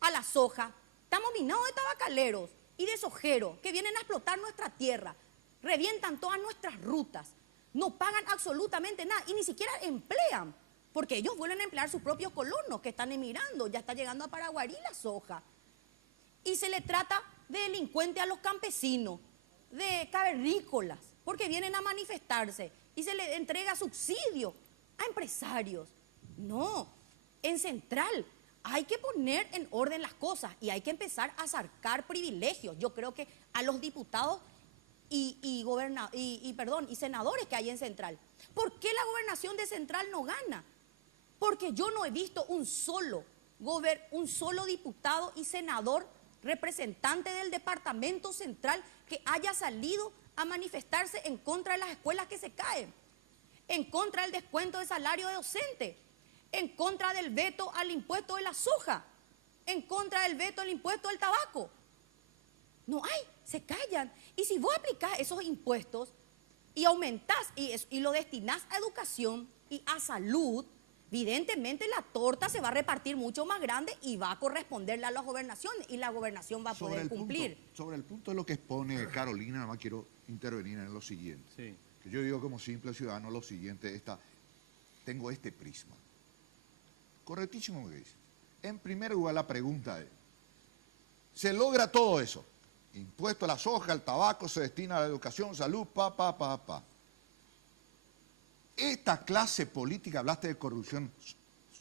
a la soja? Estamos minados de tabacaleros y de sojeros que vienen a explotar nuestra tierra, revientan todas nuestras rutas, no pagan absolutamente nada y ni siquiera emplean, porque ellos vuelven a emplear sus propios colonos que están emigrando, ya está llegando a Paraguarí la soja. Y se le trata de delincuentes a los campesinos, de cavernícolas, porque vienen a manifestarse y se le entrega subsidio a empresarios. No, en Central hay que poner en orden las cosas y hay que empezar a sacar privilegios. Yo creo que a los diputados y senadores que hay en Central. ¿Por qué la gobernación de Central no gana? Porque yo no he visto un solo diputado y senador representante del departamento central que haya salido a manifestarse en contra de las escuelas que se caen, en contra del descuento de salario de docente, en contra del veto al impuesto de la soja, en contra del veto al impuesto del tabaco. No hay, se callan. Y si vos aplicás esos impuestos y aumentás y lo destinás a educación y a salud, evidentemente la torta se va a repartir mucho más grande y va a corresponderle a la gobernación y la gobernación va a poder cumplir. Sobre el punto de lo que expone Carolina, nada más quiero intervenir en lo siguiente. Sí. Que yo digo como simple ciudadano lo siguiente, tengo este prisma. Correctísimo lo que dice. En primer lugar la pregunta es, ¿se logra todo eso? Impuesto a la soja, al tabaco, se destina a la educación, salud, pa. Esta clase política, hablaste de corrupción,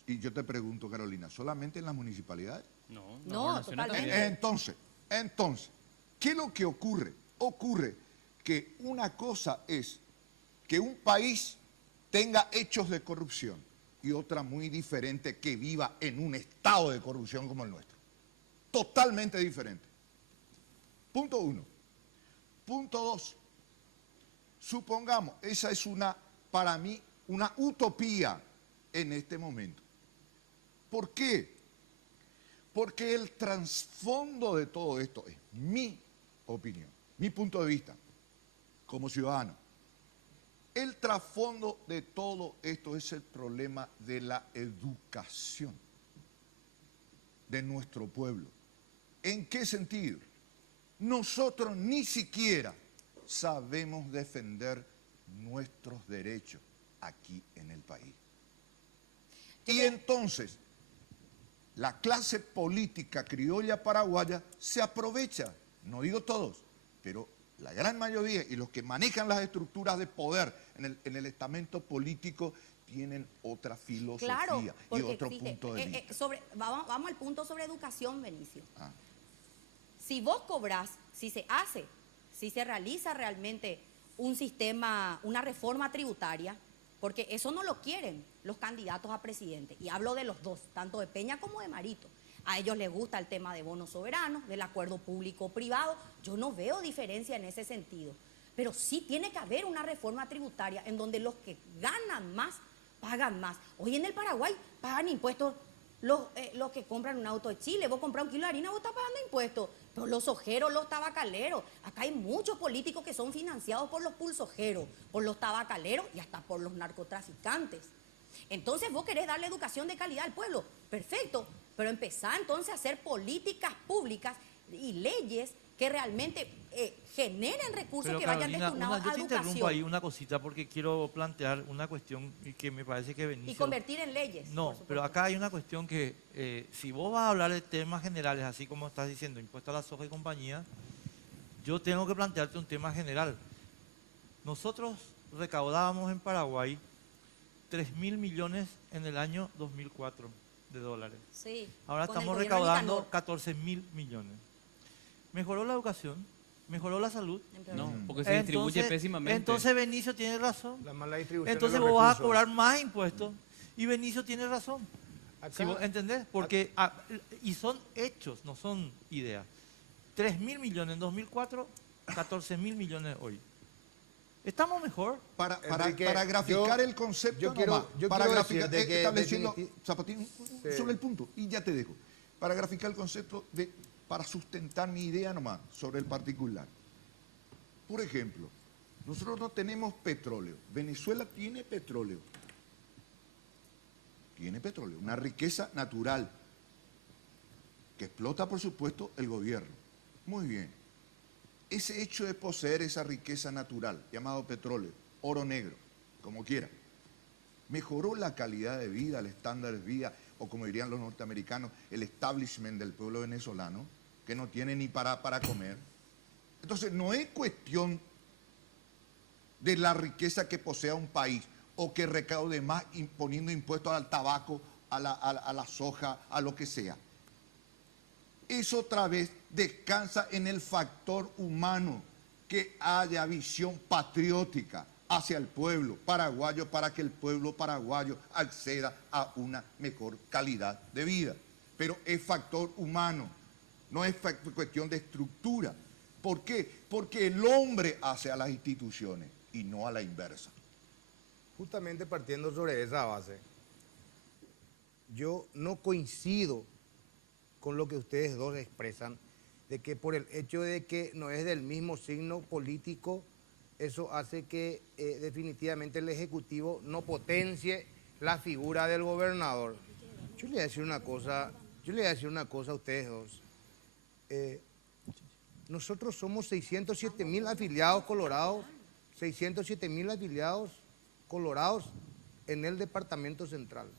y yo te pregunto, Carolina, ¿solamente en las municipalidades? No, totalmente. Entonces, ¿qué es lo que ocurre? Ocurre que una cosa es que un país tenga hechos de corrupción y otra muy diferente que viva en un estado de corrupción como el nuestro. Totalmente diferente. Punto 1. Punto 2. Supongamos, esa es para mí, una utopía en este momento. ¿Por qué? Porque el trasfondo de todo esto es mi opinión, mi punto de vista como ciudadano. El trasfondo de todo esto es el problema de la educación de nuestro pueblo. ¿En qué sentido? Nosotros ni siquiera sabemos defender nuestros derechos aquí en el país. Y entonces, la clase política criolla paraguaya se aprovecha, no digo todos, pero la gran mayoría y los que manejan las estructuras de poder en el estamento político tienen otra filosofía y otro punto de vista. Vamos al punto sobre educación, Benicio. Si vos cobrás, si se realiza realmente un sistema, una reforma tributaria, porque eso no lo quieren los candidatos a presidente, y hablo de los dos, tanto de Peña como de Marito. A ellos les gusta el tema de bonos soberanos, del acuerdo público-privado. Yo no veo diferencia en ese sentido. Pero sí tiene que haber una reforma tributaria en donde los que ganan más, pagan más. Hoy en el Paraguay pagan impuestos los que compran un auto de Chile. Vos compras un kilo de harina, vos estás pagando impuestos. Pero los ojeros, los tabacaleros. Acá hay muchos políticos que son financiados por los pulsojeros, por los tabacaleros y hasta por los narcotraficantes. Entonces vos querés darle educación de calidad al pueblo. Perfecto. Pero empezá entonces a hacer políticas públicas y leyes que realmente generen recursos que vayan destinados a yo te interrumpo educación. ahí una cosita porque quiero plantear una cuestión que me parece que Benicio... Y convertir en leyes. No, pero acá hay una cuestión que si vos vas a hablar de temas generales, así como estás diciendo, impuesto a la soja y compañía, yo tengo que plantearte un tema general. Nosotros recaudábamos en Paraguay 3.000 millones en el año 2004 de dólares. Sí, Ahora con el estamos gobierno recaudando Nicanor. 14.000 millones. ¿Mejoró la educación? ¿Mejoró la salud? No, porque se distribuye pésimamente. Entonces Benicio tiene razón. La mala distribución Entonces de los vos vas a recursos. cobrar más impuestos y Benicio tiene razón. Acá- ¿Sí vos entendés? Porque, y son hechos, no son ideas. 3.000 millones en 2004 14.000 millones hoy. ¿Estamos mejor? Para Enrique, graficar el concepto, yo quiero graficar, decirte que estableciendo, definitivamente- Zapatín, Sí. sobre el punto, y ya te dejo, para graficar el concepto para sustentar mi idea nomás sobre el particular. Por ejemplo, nosotros no tenemos petróleo, Venezuela tiene petróleo, una riqueza natural, que explota, por supuesto, el gobierno. Muy bien. Ese hecho de poseer esa riqueza natural, llamado petróleo, oro negro, como quiera, mejoró la calidad de vida, el estándar de vida, o como dirían los norteamericanos, el establishment del pueblo venezolano, que no tiene ni para comer. Entonces, no es cuestión de la riqueza que posea un país, o que recaude más imponiendo impuestos al tabaco, a la soja, a lo que sea. Eso otra vez descansa en el factor humano, que haya visión patriótica hacia el pueblo paraguayo para que el pueblo paraguayo acceda a una mejor calidad de vida. Pero es factor humano, no es cuestión de estructura. ¿Por qué? Porque el hombre hace a las instituciones y no a la inversa. Justamente partiendo sobre esa base, yo no coincido con lo que ustedes dos expresan, de que por el hecho de que no es del mismo signo político, eso hace que definitivamente el Ejecutivo no potencie la figura del gobernador. Yo le voy a decir una cosa a ustedes dos. Nosotros somos 607.000 afiliados colorados, 607.000 afiliados colorados en el Departamento Central.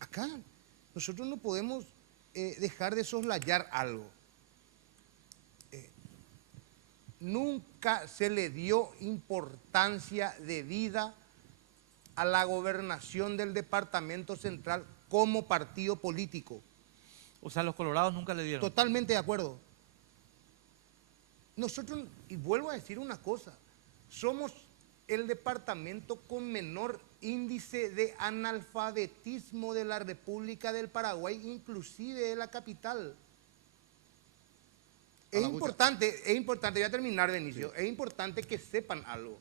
Acá nosotros no podemos dejar de soslayar algo. Nunca se le dio importancia debida a la gobernación del Departamento Central como partido político. O sea, los colorados nunca le dieron. Totalmente de acuerdo. Nosotros, y vuelvo a decir una cosa, somos el departamento con menor índice de analfabetismo de la República del Paraguay, inclusive de la capital. Es importante, voy a terminar, Benicio, es importante que sepan algo.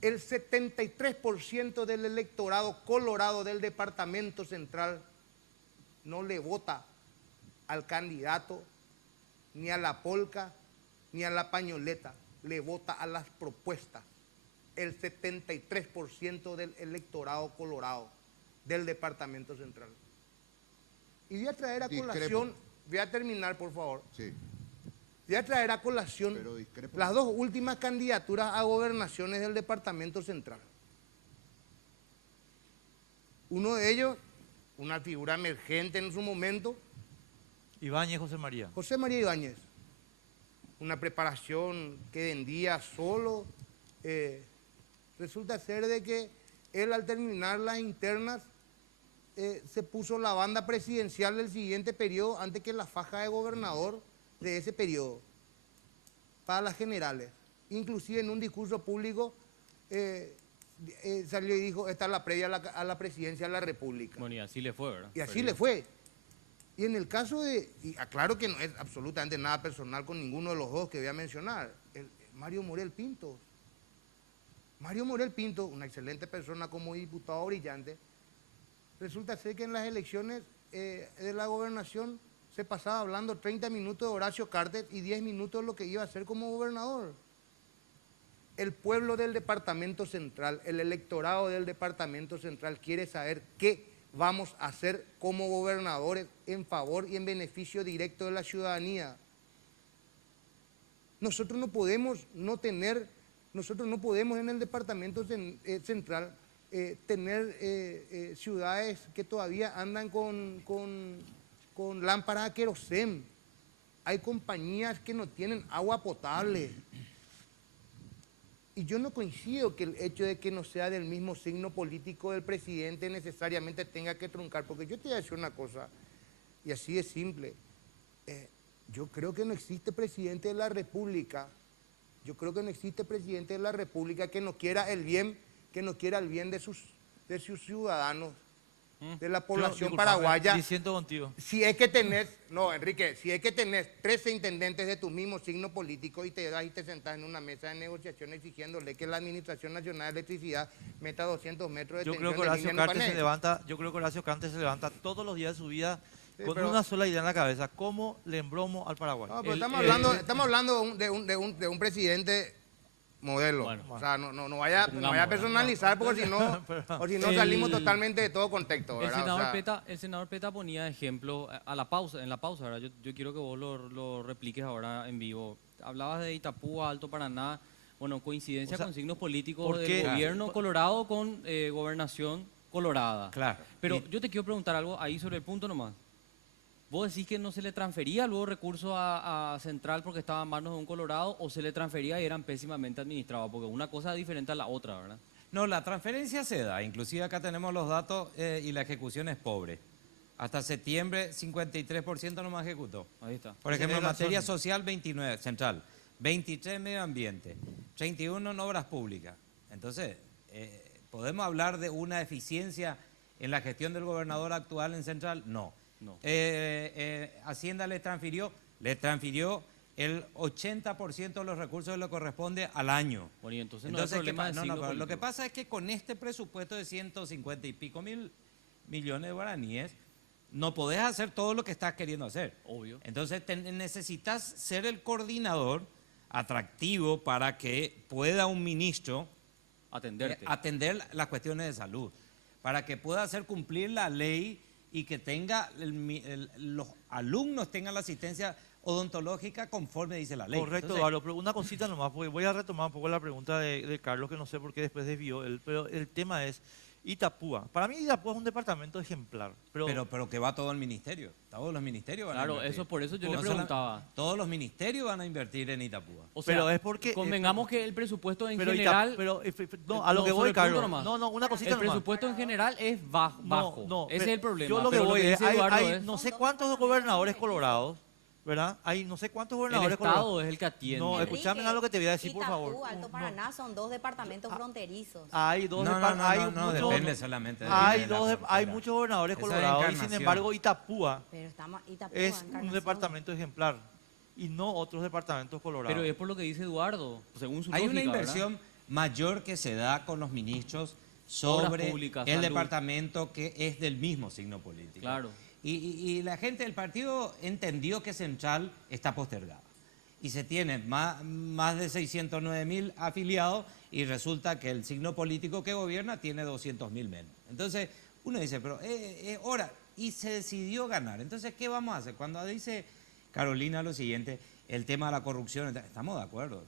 El 73% del electorado colorado del Departamento Central no le vota al candidato, ni a la polca, ni a la pañoleta, le vota a las propuestas. El 73% del electorado colorado del Departamento Central. Y voy a traer a colación, voy a terminar, por favor. Sí. Voy a traer a colación las dos últimas candidaturas a gobernaciones del Departamento Central. Uno de ellos, una figura emergente en su momento, Ibáñez José María. José María Ibáñez. Una preparación que vendía solo. Resulta ser de que él, al terminar las internas, se puso la banda presidencial del siguiente periodo antes que la faja de gobernador de ese periodo para las generales. Inclusive en un discurso público salió y dijo: esta es la previa a la presidencia de la República. Bueno, y así le fue, ¿verdad? Y así le fue. Y en el caso de, y aclaro que no es absolutamente nada personal con ninguno de los dos que voy a mencionar, Mario Morel Pinto. Mario Morel Pinto, una excelente persona como diputado brillante, resulta ser que en las elecciones de la gobernación se pasaba hablando 30 minutos de Horacio Cartes y 10 minutos de lo que iba a hacer como gobernador. El pueblo del Departamento Central, el electorado del Departamento Central quiere saber qué vamos a hacer como gobernadores en favor y en beneficio directo de la ciudadanía. Nosotros no podemos en el Departamento Central tener ciudades que todavía andan con lámparas a querosén. Hay compañías que no tienen agua potable. Y yo no coincido que el hecho de que no sea del mismo signo político del presidente necesariamente tenga que truncar, porque yo te voy a decir una cosa, y así de simple. Yo creo que no existe presidente de la República, que no quiera el bien, de sus ciudadanos, de la población Disculpame, paraguaya. diciendo contigo. Si es que tenés, no, Enrique, si es que tenés 13 intendentes de tu mismo signo político y te das y te sentás en una mesa de negociación exigiéndole que la Administración Nacional de Electricidad meta 200 metros de Yo tensión creo que de Horacio línea en Cartes se Ipané. levanta, yo creo que Horacio Cartes se levanta todos los días de su vida Sí, con pero- una sola idea en la cabeza: ¿cómo le embromo al Paraguay? No, pero El- estamos hablando de un presidente modelo. Bueno. O sea, no vaya a Pongamos, personalizar porque si no, o si no El- salimos totalmente de todo contexto, El ¿verdad? O senador, sea, Peta, el senador Peta ponía ejemplo en la pausa, ¿verdad? Yo quiero que vos lo repliques ahora en vivo. Hablabas de Itapúa, Alto Paraná, bueno, coincidencia O sea, con signos políticos ¿por del qué? gobierno colorado con gobernación colorada. Claro. Pero Y- yo te quiero preguntar algo ahí sobre el punto nomás. ¿Vos decís que no se le transfería luego recursos a Central porque estaba en manos de un colorado o se le transfería y eran pésimamente administrados? Porque una cosa es diferente a la otra, ¿verdad? No, la transferencia se da, inclusive acá tenemos los datos y la ejecución es pobre. Hasta septiembre 53% nomás ejecutó. Ahí está. Por ejemplo, en Tenés razón. materia social 29, Central, 23 medio ambiente, 31 en obras públicas. Entonces, ¿podemos hablar de una eficiencia en la gestión del gobernador actual en Central? No. No. Hacienda le transfirió el 80% de los recursos que le corresponde al año. Bueno, y entonces, Entonces, no hay ¿qué problema pa- de no, signo no, pero lo que político. pasa es que con este presupuesto de 150 y pico mil millones de guaraníes, no podés hacer todo lo que estás queriendo hacer. Obvio. Entonces necesitas ser el coordinador atractivo para que pueda un ministro Atenderte. atender las cuestiones de salud, para que pueda hacer cumplir la ley y que tenga los alumnos tengan la asistencia odontológica conforme dice la ley. Correcto, Entonces, Eduardo, pero una cosita nomás, porque voy a retomar un poco la pregunta de Carlos, que no sé por qué después desvió él, pero el tema es Itapúa. Para mí Itapúa es un departamento ejemplar, pero que va todo el ministerio. Todos los ministerios van a Claro, invertir. eso por eso yo No le sola- preguntaba. Todos los ministerios van a invertir en Itapúa. O sea, Pero es porque- convengamos que el presupuesto en pero general... no, a lo no, que sobre voy, el punto Carlos. nomás. No, una cosita el nomás. presupuesto en general es bajo. No, Ese es pero el problema. Yo lo que Pero voy es, dice Eduardo hay es, no sé cuántos gobernadores colorados, ¿verdad? Hay no sé cuántos el gobernadores Estado colorados. es el que atiende. No, escuchame a lo que te voy a decir, por Itapú, favor. Alto No. Paraná son dos departamentos fronterizos. Hay dos No, depar- no, hay no, no, muchos- depende solamente de hay la dos hay frontera. muchos gobernadores Esa es colorados y sin Encarnación. embargo Itapúa Pero estamos Itapú, es un Encarnación. departamento ejemplar y no otros departamentos colorados. Pero es por lo que dice Eduardo, según su Hay lógica, una ¿verdad? inversión mayor que se da con los ministros sobre públicas, el salud. departamento que es del mismo signo político. Claro. Y la gente del partido entendió que Central está postergada. Y se tiene más de 609.000 afiliados y resulta que el signo político que gobierna tiene 200.000 menos. Entonces uno dice, pero ahora, y se decidió ganar. Entonces, ¿qué vamos a hacer? Cuando dice Carolina lo siguiente, el tema de la corrupción, estamos de acuerdo.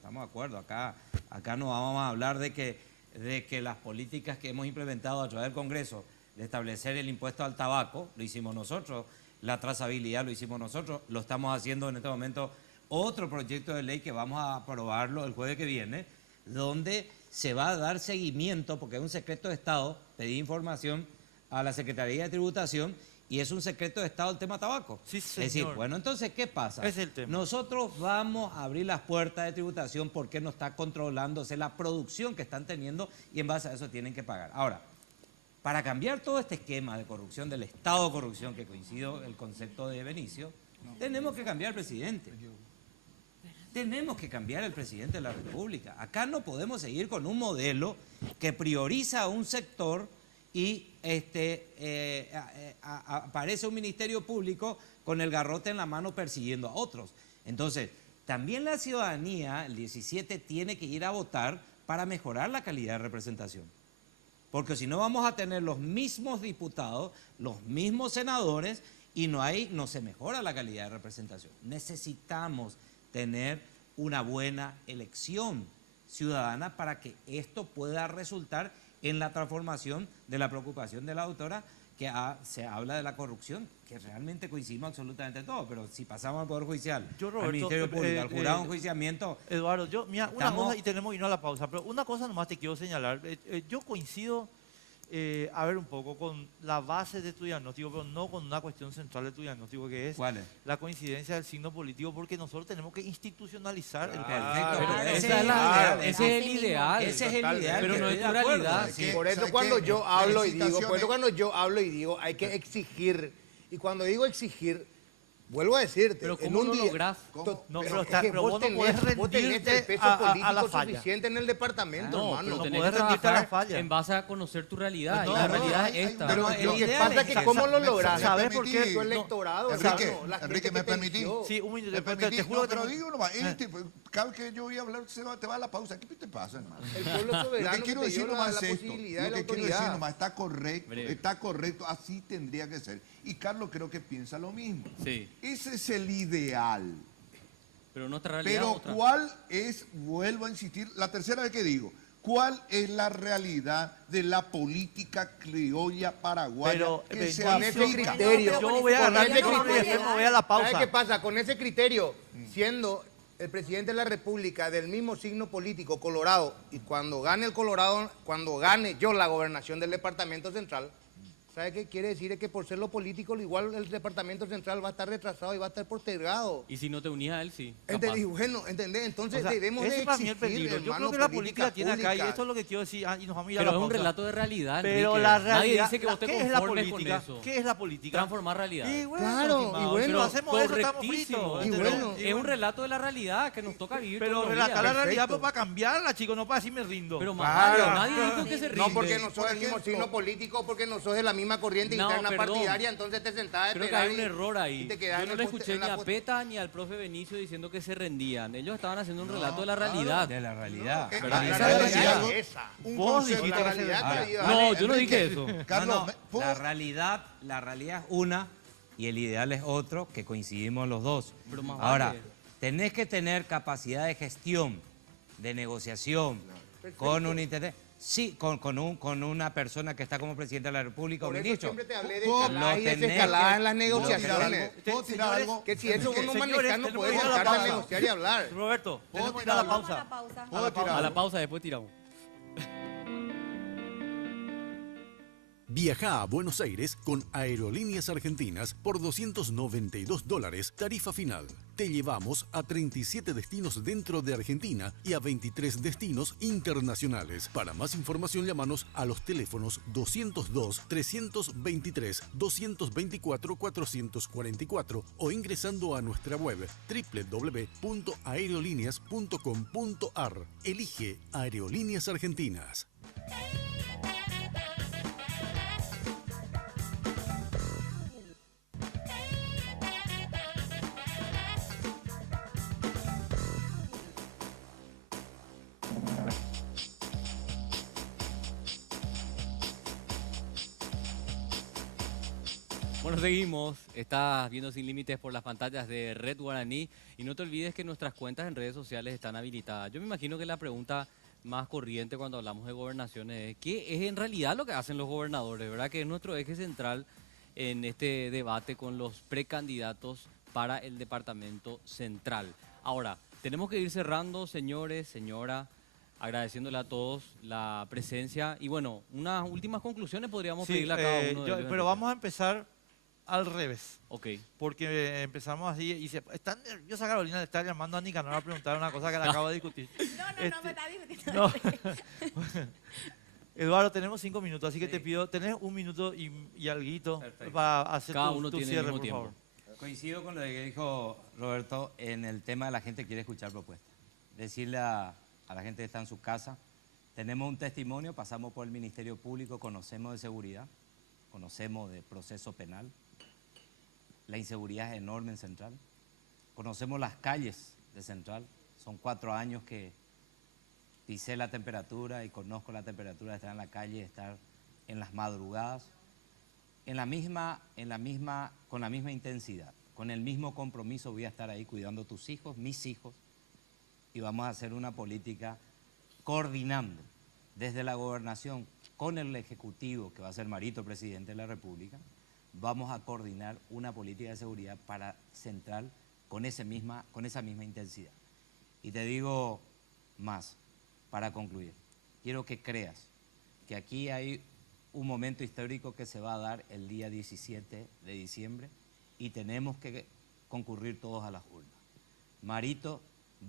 Acá no vamos a hablar de que las políticas que hemos implementado a través del Congreso, de establecer el impuesto al tabaco, lo hicimos nosotros, la trazabilidad lo hicimos nosotros, lo estamos haciendo en este momento otro proyecto de ley que vamos a aprobarlo el jueves que viene, donde se va a dar seguimiento, porque es un secreto de Estado, pedí información a la Secretaría de Tributación y es un secreto de Estado el tema tabaco. Sí, Es decir, señor. bueno, entonces, ¿qué pasa? Es el tema. Nosotros vamos a abrir las puertas de tributación porque no está controlándose la producción que están teniendo y en base a eso tienen que pagar. Ahora, para cambiar todo este esquema de corrupción, del estado de corrupción, que coincido el concepto de Benicio, tenemos que cambiar el presidente. Tenemos que cambiar el presidente de la República. Acá no podemos seguir con un modelo que prioriza a un sector y aparece un ministerio público con el garrote en la mano persiguiendo a otros. Entonces, también la ciudadanía, el 17, tiene que ir a votar para mejorar la calidad de representación. Porque si no vamos a tener los mismos diputados, los mismos senadores y no se mejora la calidad de representación. Necesitamos tener una buena elección ciudadana para que esto pueda resultar en la transformación de la preocupación de la autora, que se habla de la corrupción, que realmente coincidimos absolutamente todos, pero si pasamos al Poder Judicial, Yo, al Roberto, Ministerio Público, al jurado de enjuiciamiento, Eduardo, mira, una Estamos- cosa, y tenemos que irnos a la pausa, pero una cosa nomás te quiero señalar. Yo coincido a ver un poco con la base de tu diagnóstico, pero no con una cuestión central de tu diagnóstico, que es ¿Cuál es? la coincidencia del signo político, porque nosotros tenemos que institucionalizar el Perfecto, país. pero ese Esa es es el la- ideal. ese es el Así mismo. ideal. Ese es el ideal. Pero que no es estoy tu de acuerdo. realidad. ¿Sabes qué? Por eso ¿Sabes cuando qué? yo hablo y digo, por eso Felicitaciones. cuando yo hablo y digo, hay que exigir. Y cuando digo exigir, vuelvo a decirte, Pero en ¿cómo un lo día- lográs? ¿Cómo? No, Pero pero, es está- que pero vos vos no tenés- podés vos tenés rendirte el peso a político la falla. suficiente en el departamento, No, hermano. pero no tenés podés que rendirte a la trabajar falla. en base a conocer tu realidad. No, y la no, realidad hay- es esta. pero Lo el que ideal pasa es es que cómo lo me- lográs. me ¿Sabes por permití, qué? Tu electorado, No, hermano, Enrique, la gente Enrique, que ¿me te permitís? eligió. Sí, un minuto. ¿Me Te permitís? juro No, que pero tengo- digo nomás, cada vez que yo voy a hablar te va a la pausa. ¿Qué te pasa, hermano? El pueblo Lo soberano que quiero te decir dio nomás la es esto. posibilidad y Lo la que quiero decir autoridad. nomás Breve. está correcto, así tendría que ser. Y Carlos creo que piensa lo mismo. Sí, Ese es el ideal. pero nuestra realidad Pero es otra. ¿cuál es, vuelvo a insistir, la tercera vez que digo, cuál es la realidad de la política criolla paraguaya Pero, que se con ese aplica? criterio, Yo voy a con agarrar ese el micrófono y criterio, después me voy a la pausa. ¿Sabes qué pasa? Con ese criterio, siendo el presidente de la República del mismo signo político, Colorado, y cuando gane el Colorado, cuando gane yo la gobernación del Departamento Central, ¿sabe qué quiere decir? Es que por ser lo político, igual el Departamento Central va a estar retrasado y va a estar postergado. Y si no te unías a él, sí. capaz. ¿Entendí? Bueno, ¿entendés? Entonces O sea, debemos ese de para mí es el exigir, peligro. Yo creo hermano, que la política tiene acá, y públicas. esto es lo que quiero decir, y nos vamos a ir a Pero la es un pausa. relato de realidad, Pero Enrique. la Nadie realidad, dice que vos te ¿qué es la conformes con política? eso. ¿Qué es la política? Transformar realidad. Y bueno, Claro, estimado, y bueno, si no hacemos eso, estamos correctísimo. fritos. Y ¿entendés? bueno. Es un relato de la realidad que nos toca vivir Pero todos los relatar días. la realidad Perfecto. pues, para cambiarla, chicos, no para decir me rindo. Pero Claro. Mario, nadie dijo que se rinde. No porque no sos Por del mismo ejemplo, signo político, porque no sos de la misma corriente No, interna perdón. partidaria, entonces te sentás a Creo que esperar hay un y- error ahí. y te quedás Yo en no el le poste- escuché en ni la a poste- PETA ni al profe Benicio diciendo que se rendían. Ellos estaban haciendo un No, relato de la claro. realidad. De la realidad. Eh, ¿Verdad? la Esa realidad es la realidad. es esa. un Vos concepto. dijiste La que se realidad Ahora, que viva. No, yo no Enrique, dije eso. Carlos, No, no, ¿puedo? la realidad es una y el ideal es otro, que coincidimos los dos. Pero más Ahora, vale. tenés que tener capacidad de gestión, de negociación, con un interés. Sí, con una persona que está como presidente de la República o Por eso ministro. siempre te hablé de Lo escalada y tenés desescalada que- en las ¿Puedo tirar negociaciones. algo? ¿Puedo tirar Señores, algo? Que si eso vos no Señores, manejás, no tenemos puedes que ir a la sentarte a pausa. negociar y hablar. Roberto, ¿Puedo tenemos que ir a la tirar algo? pausa. ¿Puedo tirar A la algo? pausa, después tiramos. Viaja a Buenos Aires con Aerolíneas Argentinas por $292, tarifa final. Te llevamos a 37 destinos dentro de Argentina y a 23 destinos internacionales. Para más información, llámanos a los teléfonos 202-323-224-444 o ingresando a nuestra web www.aerolíneas.com.ar. Elige Aerolíneas Argentinas. Bueno, seguimos. Estás viendo Sin Límites por las pantallas de Red Guaraní. Y no te olvides que nuestras cuentas en redes sociales están habilitadas. Yo me imagino que la pregunta más corriente cuando hablamos de gobernaciones es ¿qué es en realidad lo que hacen los gobernadores? ¿Verdad? Que es nuestro eje central en este debate con los precandidatos para el departamento central. Ahora, tenemos que ir cerrando, señores, señora, agradeciéndole a todos la presencia. Y bueno, unas últimas conclusiones podríamos Sí, pedirle a cada uno de ellos. pero vamos a empezar al revés. Ok. Porque empezamos así y se está nerviosa Carolina, le está llamando a Nicanor a preguntar una cosa que le acabo de discutir. No me está discutiendo. No. Eduardo, tenemos 5 minutos, así que te pido, tenés 1 minuto y alguito Perfecto. para hacer Cada tu, uno tu tiene el cierre, mismo por tiempo. favor. Coincido con lo que dijo Roberto en el tema de la gente que quiere escuchar propuestas. Decirle a la gente que está en su casa, tenemos un testimonio, pasamos por el Ministerio Público, conocemos de seguridad, conocemos de proceso penal, la inseguridad es enorme en Central, conocemos las calles de Central, son 4 años que pisé la temperatura y conozco la temperatura de estar en la calle, de estar en las madrugadas, con la misma intensidad, con el mismo compromiso voy a estar ahí cuidando a tus hijos, mis hijos, y vamos a hacer una política coordinando desde la gobernación con el Ejecutivo, que va a ser Marito, presidente de la República, vamos a coordinar una política de seguridad para Central con esa misma intensidad. Y te digo más, para concluir, quiero que creas que aquí hay un momento histórico que se va a dar el día 17 de diciembre y tenemos que concurrir todos a las urnas. Marito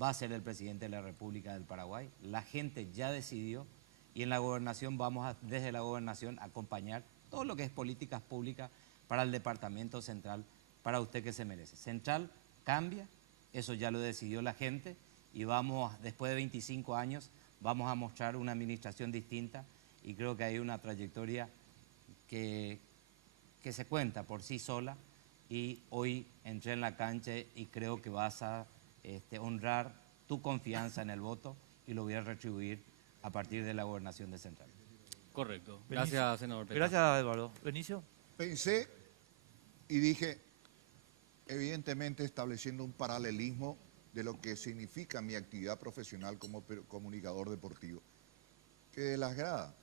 va a ser el presidente de la República del Paraguay, la gente ya decidió y en la gobernación vamos desde la gobernación a acompañar todo lo que es políticas públicas para el departamento central, para usted que se merece. Central cambia, eso ya lo decidió la gente y vamos, después de 25 años, vamos a mostrar una administración distinta y creo que hay una trayectoria que se cuenta por sí sola y hoy entré en la cancha y creo que vas a honrar tu confianza en el voto y lo voy a retribuir a partir de la gobernación de Central. Correcto. Benicio. Gracias, senador Peta. Gracias, Eduardo. Benicio. Pensé y dije, evidentemente estableciendo un paralelismo de lo que significa mi actividad profesional como comunicador deportivo, que de las gradas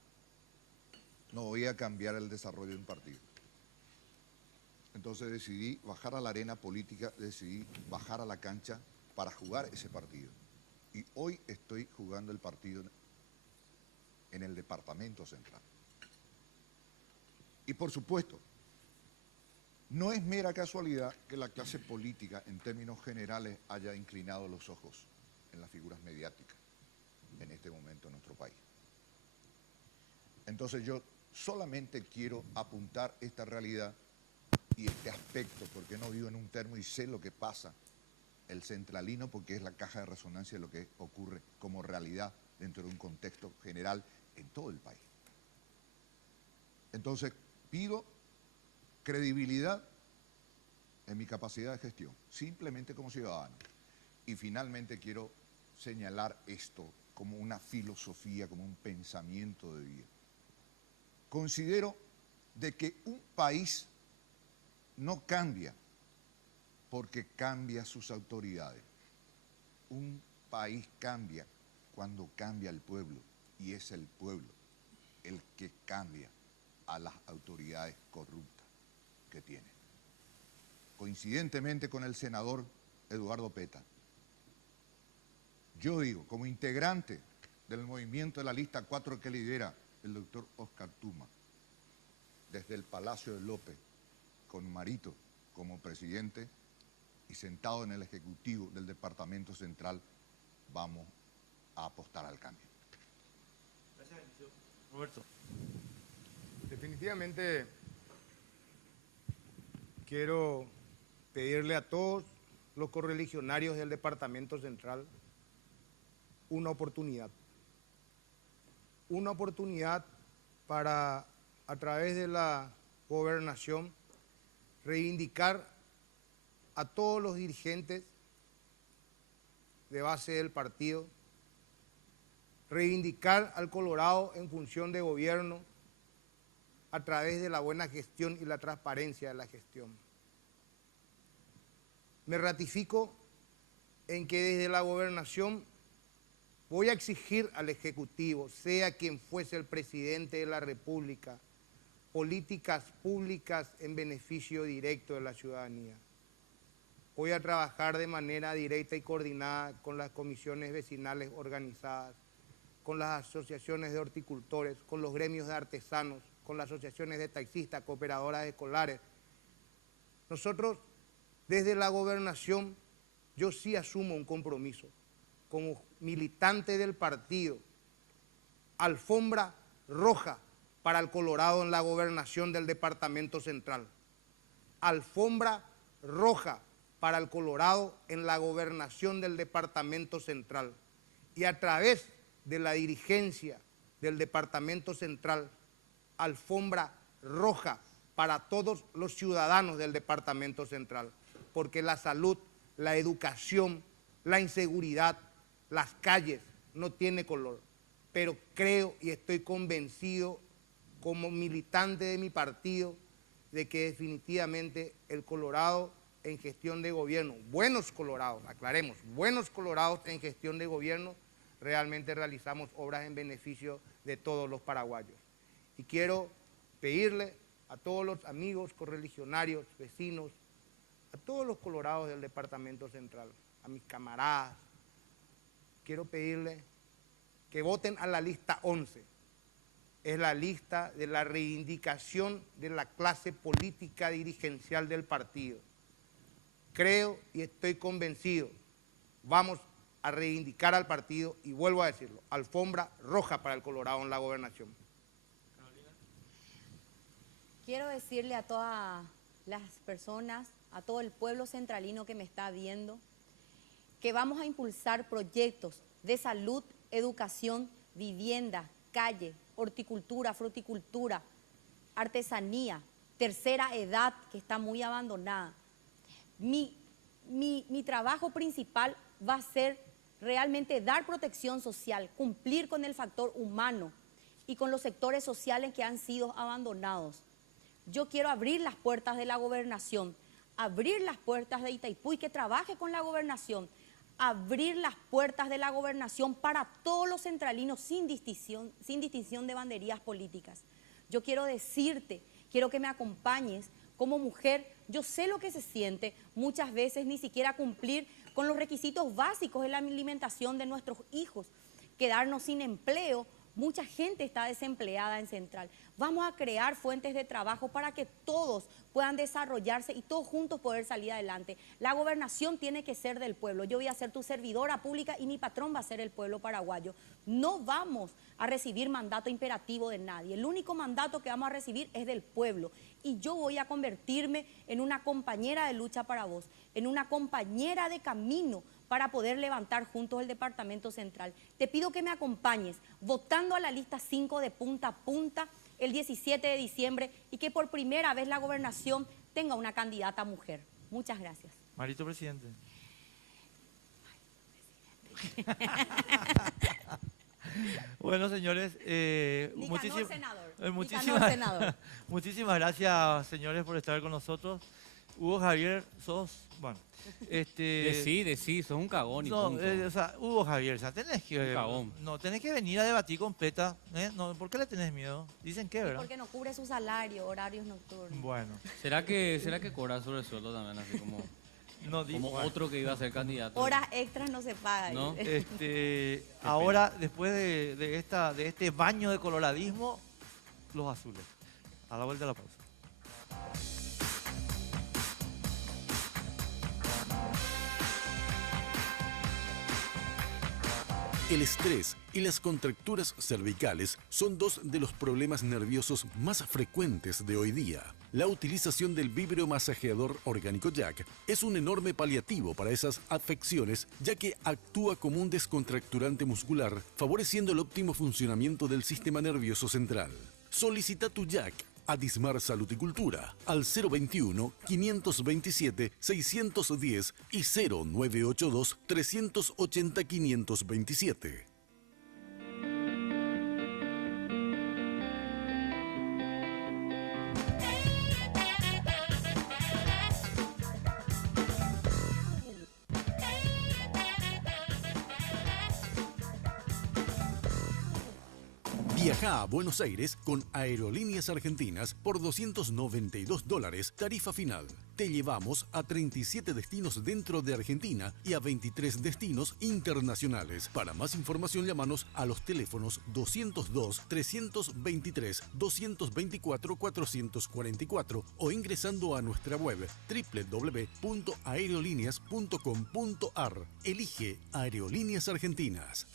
no voy a cambiar el desarrollo de un partido. Entonces decidí bajar a la arena política, decidí bajar a la cancha para jugar ese partido. Y hoy estoy jugando el partido en el departamento central. Y por supuesto, no es mera casualidad que la clase política en términos generales haya inclinado los ojos en las figuras mediáticas en este momento en nuestro país. Entonces yo solamente quiero apuntar esta realidad y este aspecto, porque no vivo en un termo y sé lo que pasa, el centralino, porque es la caja de resonancia de lo que ocurre como realidad dentro de un contexto general en todo el país. Entonces pido credibilidad en mi capacidad de gestión, simplemente como ciudadano. Y finalmente quiero señalar esto como una filosofía, como un pensamiento de vida. Considero de que un país no cambia porque cambia sus autoridades. Un país cambia cuando cambia el pueblo y es el pueblo el que cambia a las autoridades corruptas que tiene. Coincidentemente con el senador Eduardo Peta, yo digo, como integrante del movimiento de la lista 4 que lidera el doctor Oscar Tuma, desde el Palacio de López, con Marito como presidente y sentado en el Ejecutivo del Departamento Central, vamos a apostar al cambio. Gracias, Roberto. Definitivamente quiero pedirle a todos los correligionarios del Departamento Central una oportunidad para, a través de la gobernación, reivindicar a todos los dirigentes de base del partido, reivindicar al Colorado en función de gobierno a través de la buena gestión y la transparencia de la gestión. Me ratifico en que desde la gobernación voy a exigir al Ejecutivo, sea quien fuese el presidente de la República, políticas públicas en beneficio directo de la ciudadanía. Voy a trabajar de manera directa y coordinada con las comisiones vecinales organizadas, con las asociaciones de horticultores, con los gremios de artesanos, con las asociaciones de taxistas, cooperadoras escolares. Nosotros, desde la gobernación, yo sí asumo un compromiso. Como militante del partido, alfombra roja para el Colorado en la gobernación del Departamento Central. Alfombra roja para el Colorado en la gobernación del Departamento Central. Y a través de la dirigencia del Departamento Central, alfombra roja para todos los ciudadanos del Departamento Central, porque la salud, la educación, la inseguridad, las calles no tiene color, pero creo y estoy convencido como militante de mi partido de que definitivamente el Colorado en gestión de gobierno, buenos colorados, aclaremos, buenos colorados en gestión de gobierno, realmente realizamos obras en beneficio de todos los paraguayos. Y quiero pedirle a todos los amigos correligionarios, vecinos, a todos los colorados del Departamento Central, a mis camaradas, quiero pedirle que voten a la lista 11, es la lista de la reivindicación de la clase política dirigencial del partido. Creo y estoy convencido, vamos a reivindicar al partido y vuelvo a decirlo, alfombra roja para el Colorado en la gobernación. Quiero decirle a todas las personas, a todo el pueblo centralino que me está viendo, que vamos a impulsar proyectos de salud, educación, vivienda, calle, horticultura, fruticultura, artesanía, tercera edad que está muy abandonada. Mi trabajo principal va a ser realmente dar protección social, cumplir con el factor humano y con los sectores sociales que han sido abandonados. Yo quiero abrir las puertas de la gobernación, abrir las puertas de Itaipú y que trabaje con la gobernación, abrir las puertas de la gobernación para todos los centralinos sin distinción de banderías políticas. Yo quiero decirte, quiero que me acompañes. Como mujer, yo sé lo que se siente muchas veces ni siquiera cumplir con los requisitos básicos de la alimentación de nuestros hijos, quedarnos sin empleo. Mucha gente está desempleada en Central. Vamos a crear fuentes de trabajo para que todos puedan desarrollarse y todos juntos poder salir adelante. La gobernación tiene que ser del pueblo. Yo voy a ser tu servidora pública y mi patrón va a ser el pueblo paraguayo. No vamos a recibir mandato imperativo de nadie. El único mandato que vamos a recibir es del pueblo. Y yo voy a convertirme en una compañera de lucha para vos, en una compañera de camino para poder levantar juntos el Departamento Central. Te pido que me acompañes votando a la lista 5 de punta a punta el 17 de diciembre y que por primera vez la gobernación tenga una candidata mujer. Muchas gracias. Marito Presidente. Bueno, señores, muchísimas gracias, señores, por estar con nosotros. Hugo Javier, sos, bueno, Decí, sos un cagón y no, punto. o sea, Hugo Javier, o sea, tenés que, Cagón. no, tenés que venir a debatir con PETA, ¿eh? No, ¿por qué le tenés miedo? Dicen que, ¿verdad? Porque no cubre su salario, horarios nocturnos. Bueno, ¿Será que cobra sobre el sueldo también, así como, no digo, como bueno. otro que iba a ser candidato? Horas extras no se pagan. ¿No? Ahora, después de este baño de coloradismo, los azules. A la vuelta de la pausa. El estrés y las contracturas cervicales son dos de los problemas nerviosos más frecuentes de hoy día. La utilización del vibromasajeador orgánico Jack es un enorme paliativo para esas afecciones, ya que actúa como un descontracturante muscular, favoreciendo el óptimo funcionamiento del sistema nervioso central. Solicita tu Jack a Dismar Salud y Cultura al 021-527-610 y 0982-380-527. Viaja a Buenos Aires con Aerolíneas Argentinas por $292, tarifa final. Te llevamos a 37 destinos dentro de Argentina y a 23 destinos internacionales. Para más información, llámanos a los teléfonos 202-323-224-444 o ingresando a nuestra web www.aerolíneas.com.ar. Elige Aerolíneas Argentinas.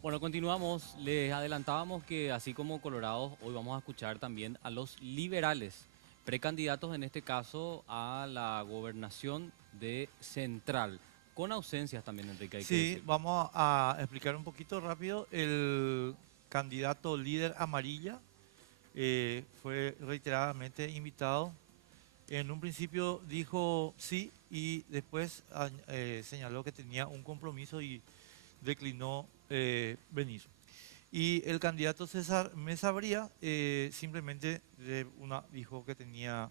Bueno, continuamos. Les adelantábamos que así como Colorados, hoy vamos a escuchar también a los liberales, precandidatos en este caso a la gobernación de Central, con ausencias también, Enrique. Hay que Sí, decir. vamos a explicar un poquito rápido. El candidato líder amarilla fue reiteradamente invitado. En un principio dijo sí y después señaló que tenía un compromiso y declinó venir. Y el candidato César Mesa Bría simplemente dijo que tenía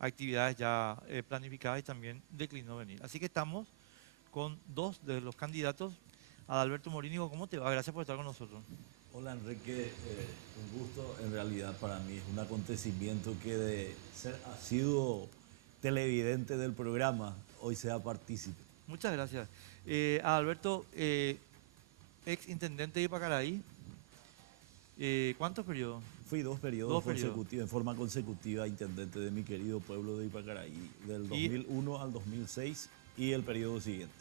actividades ya planificadas y también declinó venir. Así que estamos con dos de los candidatos. Adalberto Morínigo, ¿cómo te va? Gracias por estar con nosotros. Hola Enrique, un gusto. En realidad para mí es un acontecimiento que de ser asiduo televidente del programa, hoy sea partícipe. Muchas gracias. A Alberto, ex intendente de Ipacaraí, ¿cuántos periodos? Fui dos periodos consecutivos, en forma consecutiva, intendente de mi querido pueblo de Ipacaraí, del 2001 al 2006 y el periodo siguiente.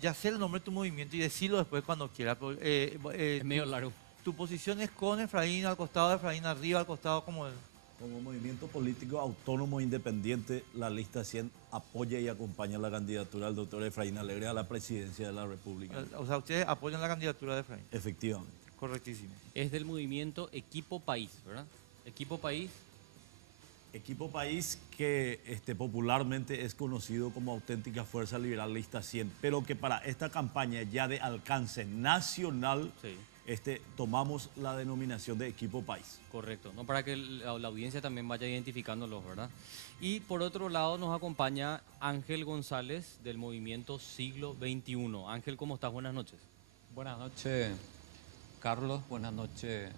Ya sé el nombre de tu movimiento y decirlo después cuando quieras. Es medio largo. ¿Tu posición es con Efraín, al costado de Efraín, arriba, al costado como él? Como movimiento político autónomo e independiente, la lista 100 apoya y acompaña la candidatura del doctor Efraín Alegre a la presidencia de la República. O sea, ustedes apoyan la candidatura de Efraín. Efectivamente. Correctísimo. Es del movimiento Equipo País, ¿verdad? Equipo País. Equipo País que popularmente es conocido como Auténtica Fuerza Liberal Lista 100, pero que para esta campaña ya de alcance nacional Sí. Tomamos la denominación de Equipo País. Correcto, ¿no? Para que la audiencia también vaya identificándolos, ¿verdad? Y por otro lado nos acompaña Ángel González del movimiento Siglo XXI. Ángel, ¿cómo estás? Buenas noches. Buenas noches, Carlos. Buenas noches,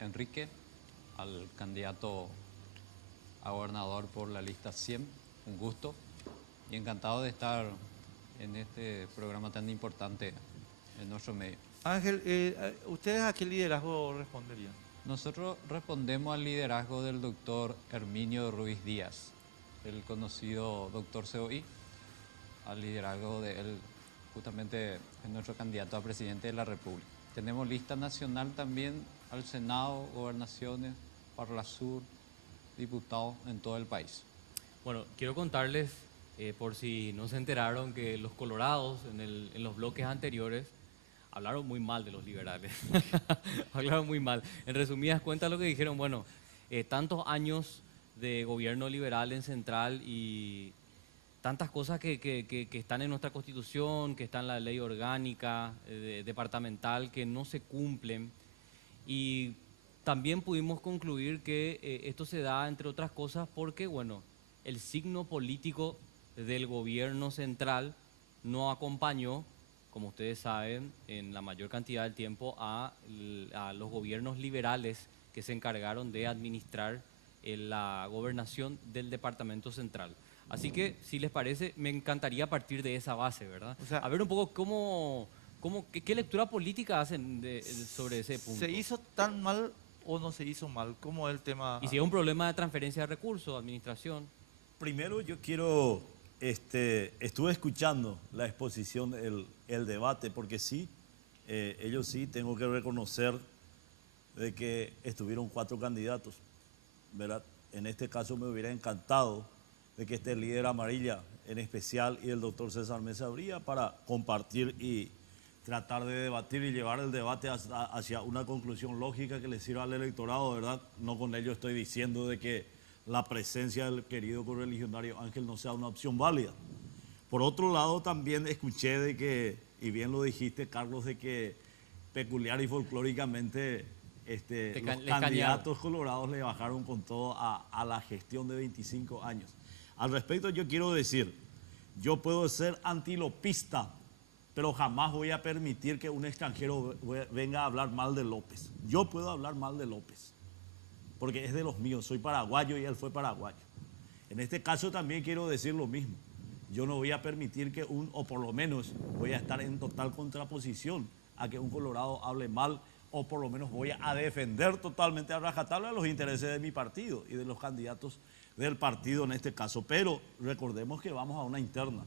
Enrique, al candidato a gobernador por la lista 100. Un gusto y encantado de estar en este programa tan importante en nuestro medio. Ángel, ¿ustedes a qué liderazgo responderían? Nosotros respondemos al liderazgo del doctor Herminio Ruiz Díaz, el conocido doctor COI, al liderazgo de él, justamente es nuestro candidato a presidente de la República. Tenemos lista nacional también al Senado, gobernaciones, Parlasur, diputados en todo el país. Bueno, quiero contarles, por si no se enteraron, que los colorados en los bloques anteriores hablaron muy mal de los liberales. Hablaron muy mal. En resumidas cuentas lo que dijeron, bueno, tantos años de gobierno liberal en Central y tantas cosas que están en nuestra Constitución, que están en la ley orgánica, departamental, que no se cumplen. Y también pudimos concluir que esto se da, entre otras cosas, porque, bueno, el signo político del gobierno central no acompañó, como ustedes saben, en la mayor cantidad del tiempo a los gobiernos liberales que se encargaron de administrar la gobernación del departamento central. Así que, si les parece, me encantaría partir de esa base, ¿verdad? O sea, a ver un poco qué lectura política hacen sobre ese punto. ¿Se hizo tan mal o no se hizo mal? ¿Cómo es el tema? Y si es un problema de transferencia de recursos, administración. Primero yo quiero, estuve escuchando la exposición, el debate, porque sí, ellos sí, tengo que reconocer de que estuvieron 4 candidatos, ¿verdad? En este caso me hubiera encantado de que esté el líder amarilla en especial y el doctor César Mesa Bría para compartir y tratar de debatir y llevar el debate hacia una conclusión lógica que le sirva al electorado, ¿verdad? No con ello estoy diciendo de que la presencia del querido correligionario Ángel no sea una opción válida. Por otro lado, también escuché de que, y bien lo dijiste, Carlos, de que peculiar y folclóricamente los candidatos colorados le bajaron con todo a la gestión de 25 años. Al respecto, yo quiero decir, yo puedo ser antilopista, pero jamás voy a permitir que un extranjero venga a hablar mal de López. Yo puedo hablar mal de López, porque es de los míos, soy paraguayo y él fue paraguayo. En este caso también quiero decir lo mismo. Yo no voy a permitir que o por lo menos voy a estar en total contraposición a que un colorado hable mal, o por lo menos voy a defender totalmente a rajatabla los intereses de mi partido y de los candidatos del partido en este caso. Pero recordemos que vamos a una interna.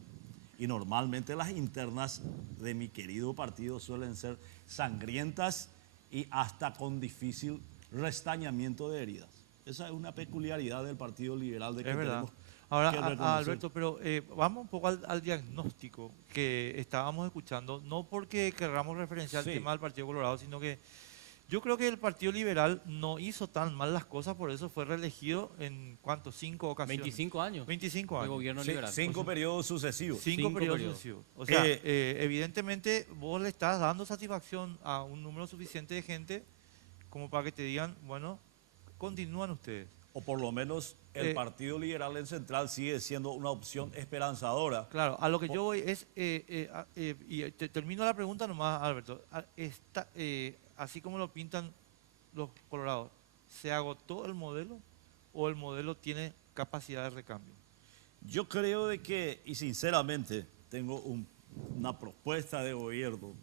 Y normalmente las internas de mi querido partido suelen ser sangrientas y hasta con difícil restañamiento de heridas. Esa es una peculiaridad del Partido Liberal de que es verdad. tenemos Ahora, que reconocer. Alberto, pero vamos un poco al diagnóstico que estábamos escuchando, no porque querramos referenciar el tema del Partido Colorado, sino que yo creo que el Partido Liberal no hizo tan mal las cosas, por eso fue reelegido en, ¿cuántos? 5 ocasiones. 25 años. 25 años. De gobierno liberal. 5 periodos sucesivos. 5 periodos sucesivos. O sea, evidentemente vos le estás dando satisfacción a un número suficiente de gente como para que te digan, bueno, continúan ustedes. O por lo menos el Partido Liberal en Central sigue siendo una opción esperanzadora. Claro, a lo que yo voy es, y termino la pregunta nomás, Alberto, así como lo pintan los colorados, ¿se agotó el modelo o el modelo tiene capacidad de recambio? Yo creo de que, y sinceramente, tengo una propuesta de gobierno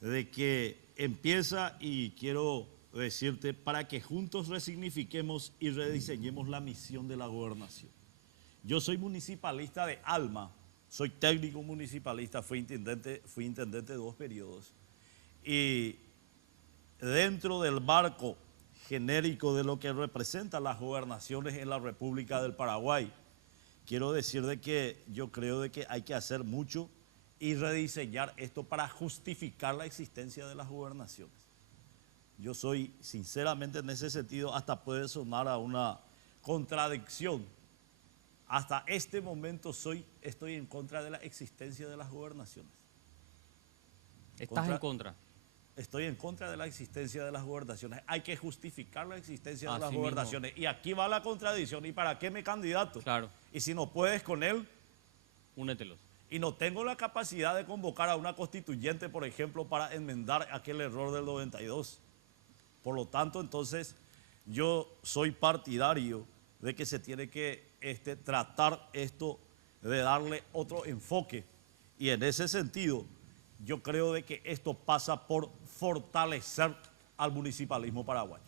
de que empieza, y quiero decirte, para que juntos resignifiquemos y rediseñemos la misión de la gobernación. Yo soy municipalista de alma, soy técnico municipalista, fui intendente 2 periodos. Y dentro del marco genérico de lo que representan las gobernaciones en la República del Paraguay, quiero decir de que yo creo de que hay que hacer mucho y rediseñar esto para justificar la existencia de las gobernaciones. Yo soy, sinceramente, en ese sentido, hasta puede sonar a una contradicción. Hasta este momento estoy en contra de la existencia de las gobernaciones. ¿Estás en contra? Estoy en contra de la existencia de las gobernaciones. Hay que justificar la existencia de las Así gobernaciones. mismo. Y aquí va la contradicción. ¿Y para qué me candidato? Claro. Y si no puedes con él, Únetelos. y no tengo la capacidad de convocar a una constituyente, por ejemplo, para enmendar aquel error del 92. Por lo tanto, entonces, yo soy partidario de que se tiene que tratar esto, de darle otro enfoque. Y en ese sentido, yo creo de que esto pasa por fortalecer al municipalismo paraguayo.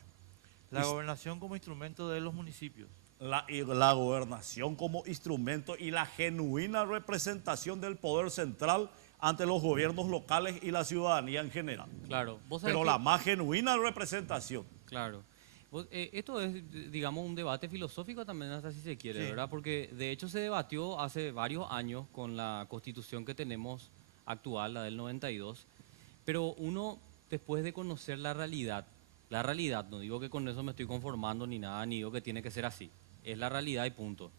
La gobernación como instrumento de los municipios. La gobernación como instrumento y la genuina representación del poder central ante los gobiernos locales y la ciudadanía en general. Claro. ¿Vos sabés Pero que- la más genuina representación. Claro. Esto es, digamos, un debate filosófico también, hasta si se quiere, Sí. ¿verdad? Porque de hecho se debatió hace varios años con la constitución que tenemos actual, la del 92, pero uno, después de conocer la realidad, no digo que con eso me estoy conformando ni nada, ni digo que tiene que ser así, es la realidad y punto.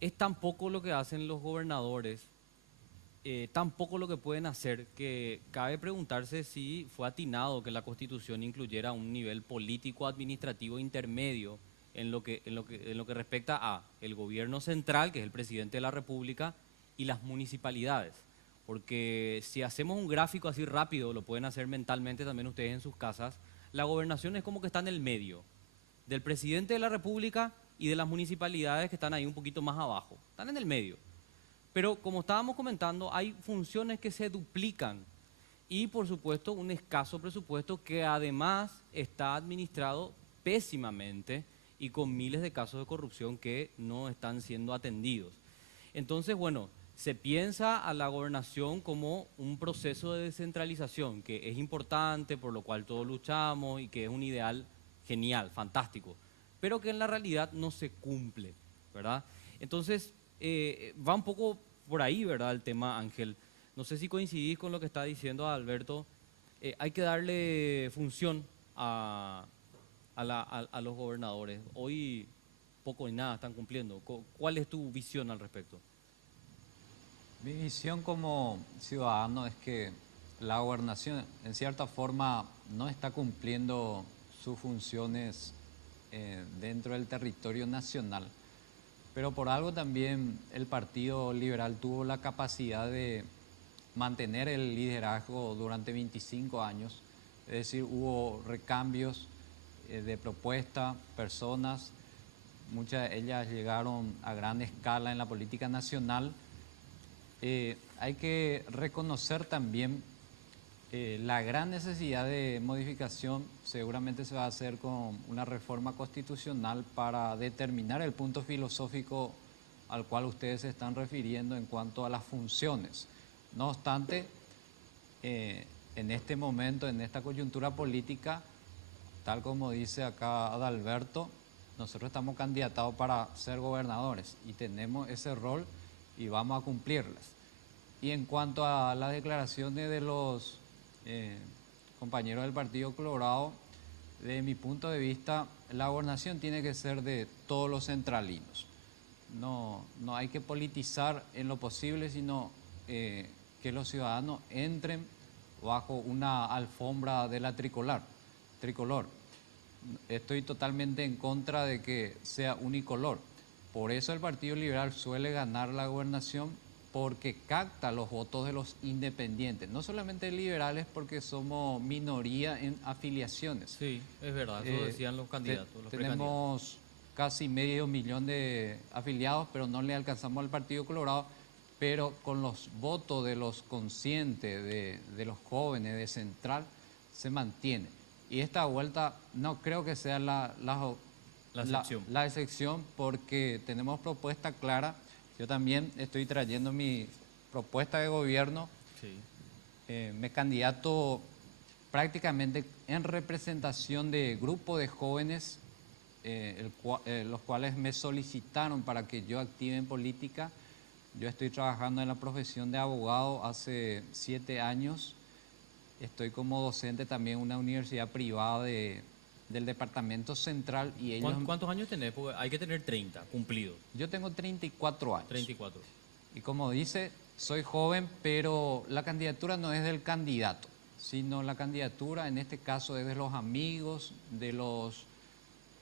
Es tan poco lo que hacen los gobernadores, tan poco lo que pueden hacer, que cabe preguntarse si fue atinado que la Constitución incluyera un nivel político-administrativo intermedio en lo que respecta a el gobierno central, que es el presidente de la República, y las municipalidades. Porque si hacemos un gráfico así rápido, lo pueden hacer mentalmente también ustedes en sus casas, la gobernación es como que está en el medio del presidente de la República y de las municipalidades que están ahí un poquito más abajo, están en el medio. Pero como estábamos comentando, hay funciones que se duplican y por supuesto un escaso presupuesto que además está administrado pésimamente y con miles de casos de corrupción que no están siendo atendidos. Entonces, bueno, se piensa a la gobernación como un proceso de descentralización que es importante, por lo cual todos luchamos y que es un ideal genial, fantástico, pero que en la realidad no se cumple, ¿verdad? Entonces, va un poco por ahí, ¿verdad? El tema, Ángel. No sé si coincidís con lo que está diciendo Alberto. Hay que darle función a los gobernadores. Hoy poco y nada están cumpliendo. ¿Cuál es tu visión al respecto? Mi visión como ciudadano es que la gobernación, en cierta forma, no está cumpliendo sus funciones dentro del territorio nacional. Pero por algo también el Partido Liberal tuvo la capacidad de mantener el liderazgo durante 25 años. Es decir, hubo recambios de propuestas, personas, muchas de ellas llegaron a gran escala en la política nacional. Hay que reconocer también la gran necesidad de modificación. Seguramente se va a hacer con una reforma constitucional para determinar el punto filosófico al cual ustedes se están refiriendo en cuanto a las funciones. No obstante, en este momento, en esta coyuntura política, tal como dice acá Adalberto, nosotros estamos candidatados para ser gobernadores y tenemos ese rol y vamos a cumplirlas. Y en cuanto a las declaraciones de los compañeros del Partido Colorado, de mi punto de vista, la gobernación tiene que ser de todos los centralinos. No hay que politizar en lo posible, sino que los ciudadanos entren bajo una alfombra de la tricolor. Estoy totalmente en contra de que sea unicolor. Por eso el Partido Liberal suele ganar la gobernación, porque capta los votos de los independientes, no solamente liberales, porque somos minoría en afiliaciones. Sí, es verdad, eso decían los candidatos. Los Tenemos casi medio millón de afiliados, pero no le alcanzamos al Partido Colorado, pero con los votos de los conscientes, de los jóvenes, de Central, se mantiene. Y esta vuelta no creo que sea la excepción, porque tenemos propuesta clara. Yo también estoy trayendo mi propuesta de gobierno. Sí. Me candidato prácticamente en representación de grupos de jóvenes, los cuales me solicitaron para que yo active en política. Yo estoy trabajando en la profesión de abogado hace 7 años. Estoy como docente también en una universidad privada del departamento central. Y ellos, ¿Cuántos años tenés? Porque hay que tener 30 cumplidos. yo tengo 34 años. 34. Y como dice, soy joven, pero la candidatura no es del candidato, sino la candidatura en este caso es de los amigos, de los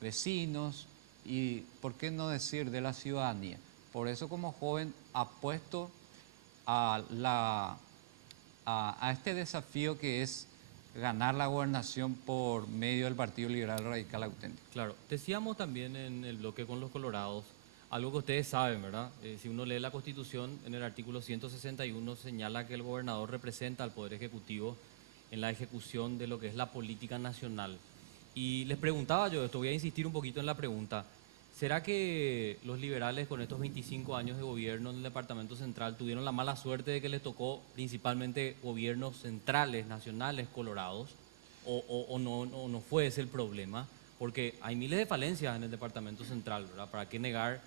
vecinos y, ¿por qué no decir, de la ciudadanía? Por eso como joven apuesto a este desafío que es ganar la gobernación por medio del Partido Liberal Radical Auténtico. Claro, decíamos también en el bloque con los colorados, algo que ustedes saben, ¿verdad? Si uno lee la Constitución, en el artículo 161 señala que el gobernador representa al Poder Ejecutivo en la ejecución de lo que es la política nacional. Y les preguntaba yo esto, voy a insistir un poquito en la pregunta. ¿Será que los liberales con estos 25 años de gobierno en el Departamento Central tuvieron la mala suerte de que les tocó principalmente gobiernos centrales, nacionales, colorados? ¿O no fue ese el problema? Porque hay miles de falencias en el Departamento Central, ¿verdad? ¿Para qué negar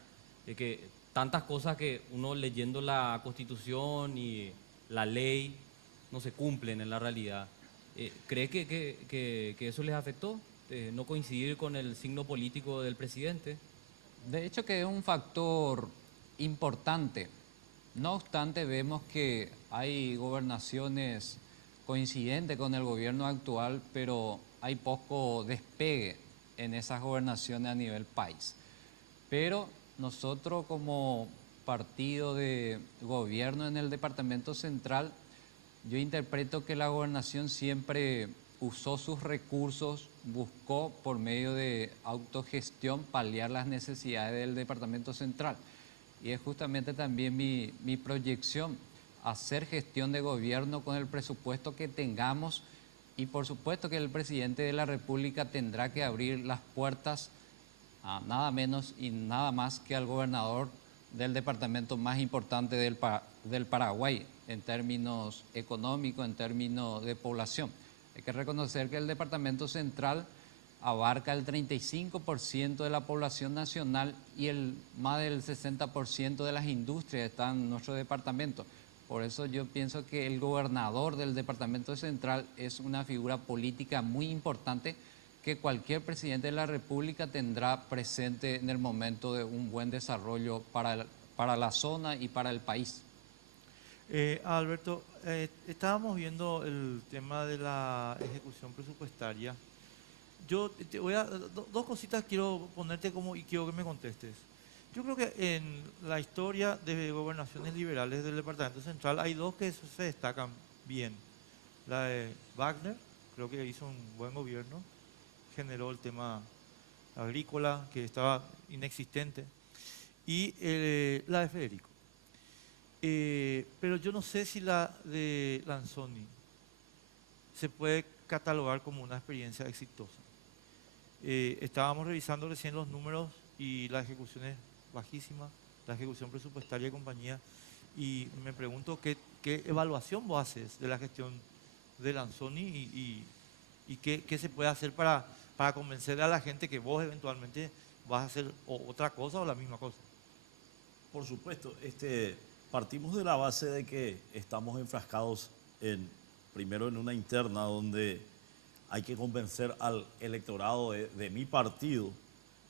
de que tantas cosas que uno leyendo la Constitución y la ley no se cumplen en la realidad? ¿Cree que eso les afectó? ¿No coincidir con el signo político del presidente? De hecho que es un factor importante. No obstante, vemos que hay gobernaciones coincidentes con el gobierno actual, pero hay poco despegue en esas gobernaciones a nivel país. Pero nosotros como partido de gobierno en el Departamento Central, yo interpreto que la gobernación siempre usó sus recursos, buscó por medio de autogestión paliar las necesidades del Departamento Central. Y es justamente también mi proyección, hacer gestión de gobierno con el presupuesto que tengamos, y por supuesto que el presidente de la República tendrá que abrir las puertas a nada menos y nada más que al gobernador del departamento más importante del Paraguay en términos económicos, en términos de población. Hay que reconocer que el Departamento Central abarca el 35% de la población nacional y más del 60% de las industrias están en nuestro departamento. Por eso yo pienso que el gobernador del Departamento Central es una figura política muy importante que cualquier presidente de la República tendrá presente en el momento de un buen desarrollo para la zona y para el país. Alberto, estábamos viendo el tema de la ejecución presupuestaria. Yo te voy a dos cositas quiero ponerte como y quiero que me contestes. Yo creo que en la historia de gobernaciones liberales del Departamento Central hay dos que se destacan bien. La de Wagner, creo que hizo un buen gobierno, generó el tema agrícola que estaba inexistente, y la de Federico. Pero yo no sé si la de Lanzoni se puede catalogar como una experiencia exitosa. Estábamos revisando recién los números y la ejecución es bajísima, la ejecución presupuestaria y compañía, y me pregunto qué evaluación vos haces de la gestión de Lanzoni y qué se puede hacer para convencer a la gente que vos eventualmente vas a hacer otra cosa o la misma cosa. Por supuesto, partimos de la base de que estamos enfrascados primero en una interna donde hay que convencer al electorado de mi partido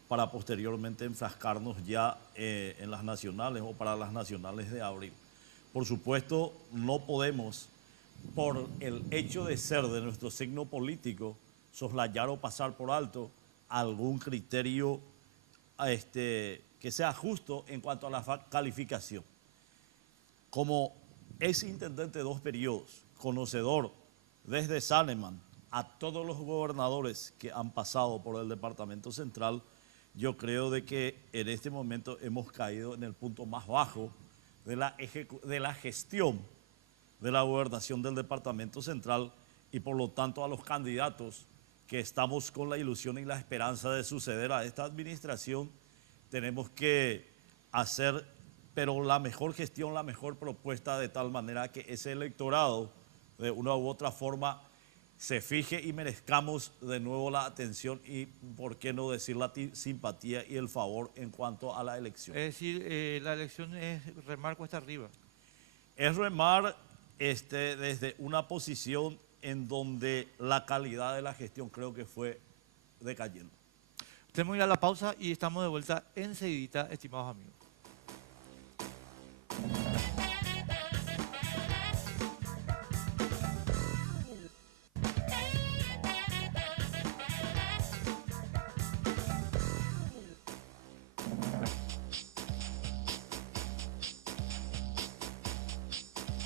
para posteriormente enfrascarnos ya en las nacionales o para las nacionales de abril. Por supuesto, no podemos, por el hecho de ser de nuestro signo político, soslayar o pasar por alto algún criterio que sea justo en cuanto a la calificación. Como ex intendente de 2 periodos, conocedor desde Saneman a todos los gobernadores que han pasado por el Departamento Central, yo creo de que en este momento hemos caído en el punto más bajo de la gestión de la gobernación del Departamento Central, y por lo tanto a los candidatos que estamos con la ilusión y la esperanza de suceder a esta administración, tenemos que hacer, pero la mejor gestión, la mejor propuesta, de tal manera que ese electorado, de una u otra forma, se fije y merezcamos de nuevo la atención y, por qué no decir, la simpatía y el favor en cuanto a la elección. Es decir, la elección es remar cuesta arriba. Es remar desde una posición en donde la calidad de la gestión creo que fue decayendo. Tenemos que ir a la pausa y estamos de vuelta enseguidita, estimados amigos.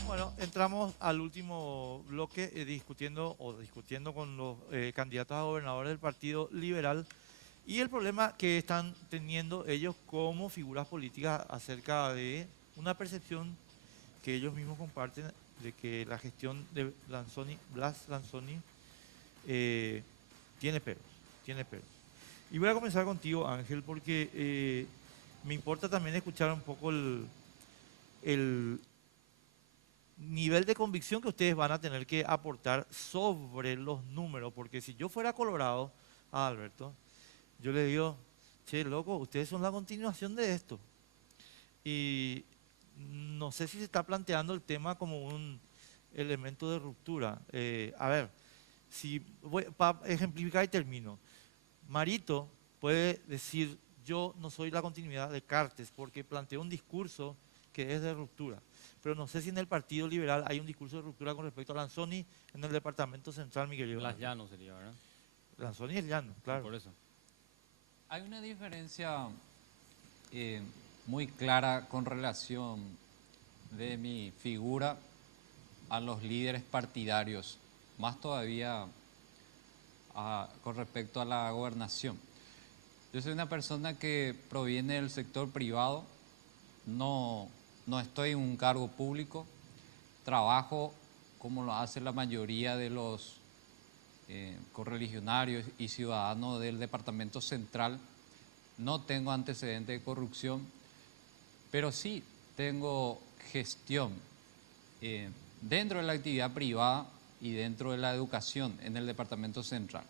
Bueno, entramos al último bloque discutiendo con los candidatos a gobernadores del Partido Liberal y el problema que están teniendo ellos como figuras políticas acerca de una percepción que ellos mismos comparten de que la gestión de Blas Lanzoni tiene peros. Y voy a comenzar contigo, Ángel, porque me importa también escuchar un poco el nivel de convicción que ustedes van a tener que aportar sobre los números, porque si yo fuera Colorado, Alberto, yo le digo, che, loco, ustedes son la continuación de esto. Y no sé si se está planteando el tema como un elemento de ruptura. A ver, para ejemplificar y termino. Marito puede decir, yo no soy la continuidad de Cartes porque planteó un discurso que es de ruptura. Pero no sé si en el Partido Liberal hay un discurso de ruptura con respecto a Lanzoni en el Departamento Central, Miguel. Blas Llano sería, ¿verdad? Lanzoni es llano, claro. Por eso. Hay una diferencia muy clara con relación de mi figura a los líderes partidarios, más todavía con respecto a la gobernación. Yo soy una persona que proviene del sector privado, no estoy en un cargo público, trabajo como lo hace la mayoría de los correligionarios y ciudadanos del Departamento Central. No tengo antecedentes de corrupción, pero sí tengo gestión dentro de la actividad privada y dentro de la educación en el Departamento Central.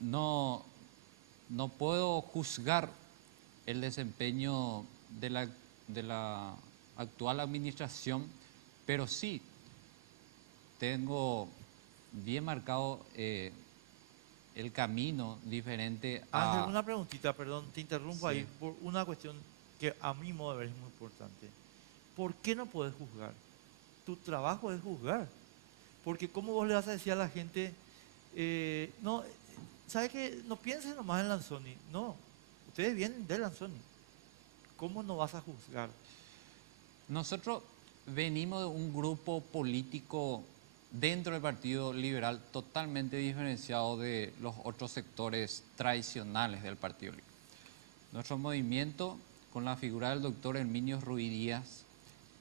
No puedo juzgar el desempeño de la actual administración, pero sí tengo bien marcado el camino diferente a... Ángel, una preguntita, perdón, te interrumpo Sí. ahí por una cuestión que a mi modo de ver es muy importante. ¿Por qué no puedes juzgar? Tu trabajo es juzgar. Porque ¿cómo vos le vas a decir a la gente, no, ¿sabes qué? No pienses nomás en Lanzoni. No, ustedes vienen de Lanzoni. ¿Cómo no vas a juzgar? Nosotros venimos de un grupo político dentro del Partido Liberal totalmente diferenciado de los otros sectores tradicionales del Partido Liberal. Nuestro movimiento, con la figura del doctor Herminio Ruiz Díaz,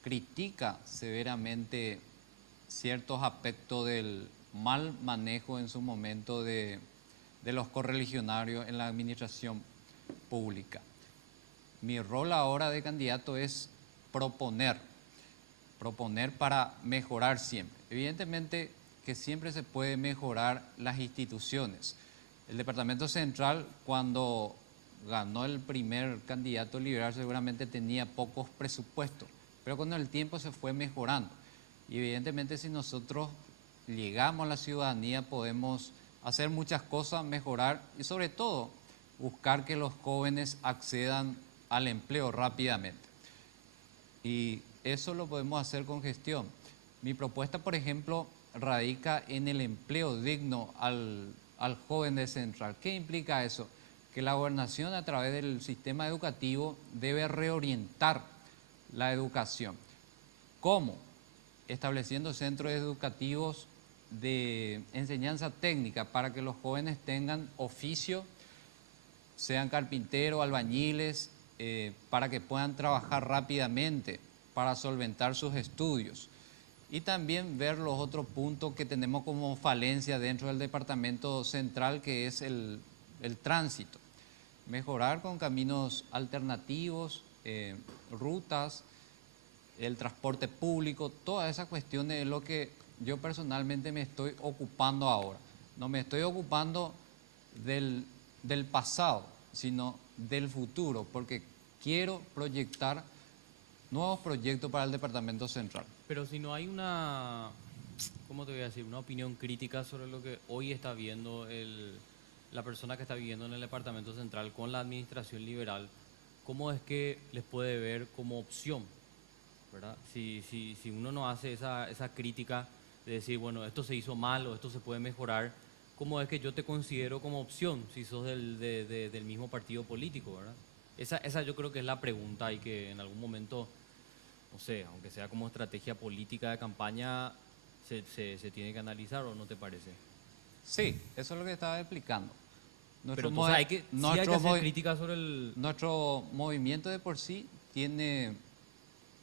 critica severamente ciertos aspectos del mal manejo en su momento de los correligionarios en la administración pública. Mi rol ahora de candidato es proponer para mejorar siempre. Evidentemente que siempre se puede mejorar las instituciones. El Departamento Central, cuando ganó el primer candidato liberal, seguramente tenía pocos presupuestos, pero con el tiempo se fue mejorando. Y evidentemente si nosotros llegamos a la ciudadanía podemos hacer muchas cosas, mejorar y sobre todo buscar que los jóvenes accedan al empleo rápidamente. Y eso lo podemos hacer con gestión. Mi propuesta, por ejemplo, radica en el empleo digno al joven de Central. ¿Qué implica eso? Que la gobernación a través del sistema educativo debe reorientar la educación. ¿Cómo? Estableciendo centros educativos de enseñanza técnica para que los jóvenes tengan oficio sean carpinteros, albañiles, para que puedan trabajar rápidamente, para solventar sus estudios. Y también ver los otros puntos que tenemos como falencia dentro del departamento central, que es el tránsito. Mejorar con caminos alternativos, rutas, el transporte público, todas esas cuestiones es lo que yo personalmente me estoy ocupando ahora. No me estoy ocupando del pasado, sino del futuro, porque quiero proyectar nuevos proyectos para el departamento central. Pero si no hay una, ¿cómo te voy a decir? Una opinión crítica sobre lo que hoy está viendo la persona que está viviendo en el departamento central con la administración liberal, ¿cómo es que les puede ver como opción? ¿Verdad? Si uno no hace esa crítica de decir, bueno, esto se hizo mal o esto se puede mejorar, ¿cómo es que yo te considero como opción si sos del mismo partido político, ¿verdad? Esa yo creo que es la pregunta y que en algún momento, no sé, aunque sea como estrategia política de campaña, se tiene que analizar, ¿o no te parece? Sí, eso es lo que estaba explicando. Pero entonces hay que hacer crítica sobre Nuestro movimiento de por sí tiene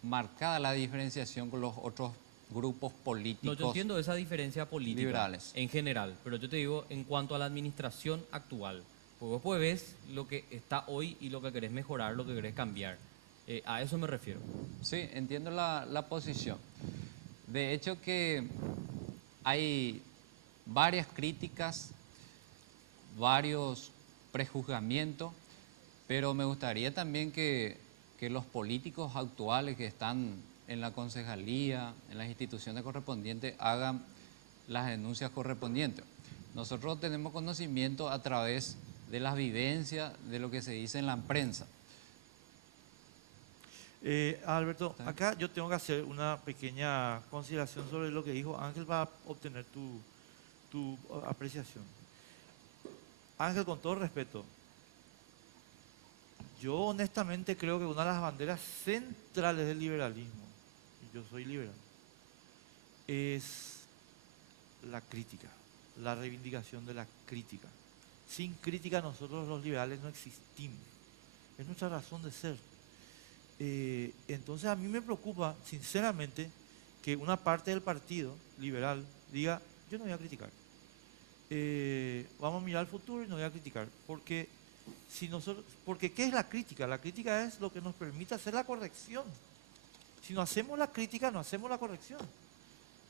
marcada la diferenciación con los otros grupos políticos. No, yo entiendo esa diferencia política liberales en general, pero yo te digo en cuanto a la administración actual, porque vos pues ves lo que está hoy y lo que querés mejorar, lo que querés cambiar. A eso me refiero. Sí, entiendo la posición. De hecho que hay varias críticas, varios prejuzgamientos, pero me gustaría también que los políticos actuales que están en la concejalía, en las instituciones correspondientes, hagan las denuncias correspondientes. Nosotros tenemos conocimiento a través de las vivencias, de lo que se dice en la prensa. Alberto, acá yo tengo que hacer una pequeña consideración sobre lo que dijo Ángel para obtener tu apreciación. Ángel, con todo respeto, yo honestamente creo que una de las banderas centrales del liberalismo, y yo soy liberal, es la crítica, la reivindicación de la crítica. Sin crítica nosotros los liberales no existimos, es nuestra razón de ser. Entonces a mí me preocupa sinceramente que una parte del partido liberal diga, yo no voy a criticar. Vamos a mirar al futuro y no voy a criticar, porque ¿qué es la crítica? La crítica es lo que nos permite hacer la corrección. Si no hacemos la crítica, no hacemos la corrección.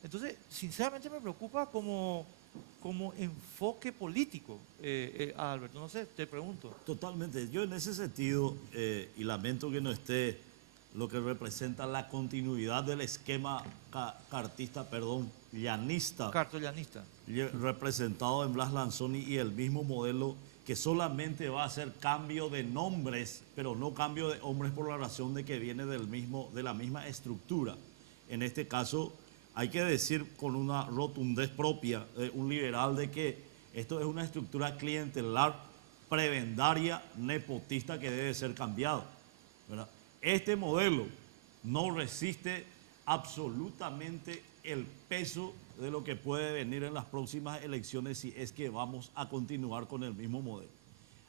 Entonces, sinceramente me preocupa como enfoque político. Alberto, no sé, te pregunto. Totalmente. Yo en ese sentido, y lamento que no esté lo que representa la continuidad del esquema llanista. Cartollanista. Representado en Blas Lanzoni y el mismo modelo que solamente va a hacer cambio de nombres, pero no cambio de hombres por la razón de que viene de la misma estructura. En este caso, hay que decir con una rotundez propia, un liberal, de que esto es una estructura clientelar, prebendaria, nepotista que debe ser cambiado, ¿verdad? Este modelo no resiste absolutamente el peso de lo que puede venir en las próximas elecciones si es que vamos a continuar con el mismo modelo.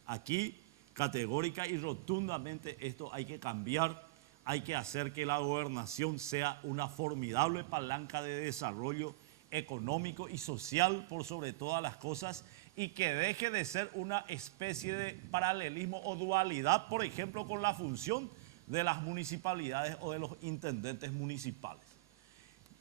Aquí, categórica y rotundamente, esto hay que cambiar, hay que hacer que la gobernación sea una formidable palanca de desarrollo económico y social por sobre todas las cosas, y que deje de ser una especie de paralelismo o dualidad, por ejemplo, con la función de las municipalidades o de los intendentes municipales.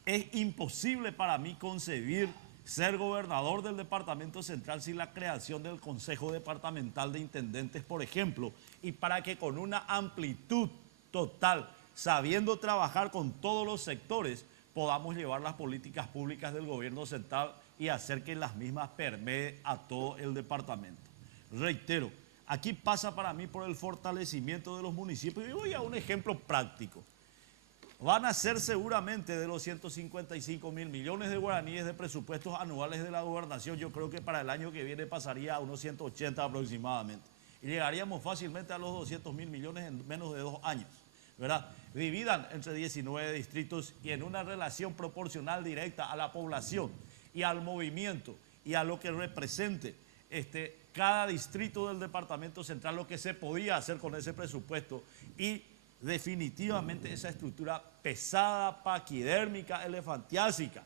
Es imposible para mí concebir ser gobernador del departamento central sin la creación del Consejo Departamental de Intendentes, por ejemplo, y para que con una amplitud total, sabiendo trabajar con todos los sectores, podamos llevar las políticas públicas del gobierno central y hacer que las mismas permeen a todo el departamento. Reitero, aquí pasa para mí por el fortalecimiento de los municipios. Y voy a un ejemplo práctico. Van a ser seguramente de los 155.000 millones de guaraníes de presupuestos anuales de la gobernación. Yo creo que para el año que viene pasaría a unos 180 aproximadamente. Y llegaríamos fácilmente a los 200.000 millones en menos de 2 años, ¿verdad? Dividan entre 19 distritos y en una relación proporcional directa a la población y al movimiento y a lo que represente cada distrito del departamento central, lo que se podía hacer con ese presupuesto y definitivamente esa estructura pesada, paquidérmica, elefantiásica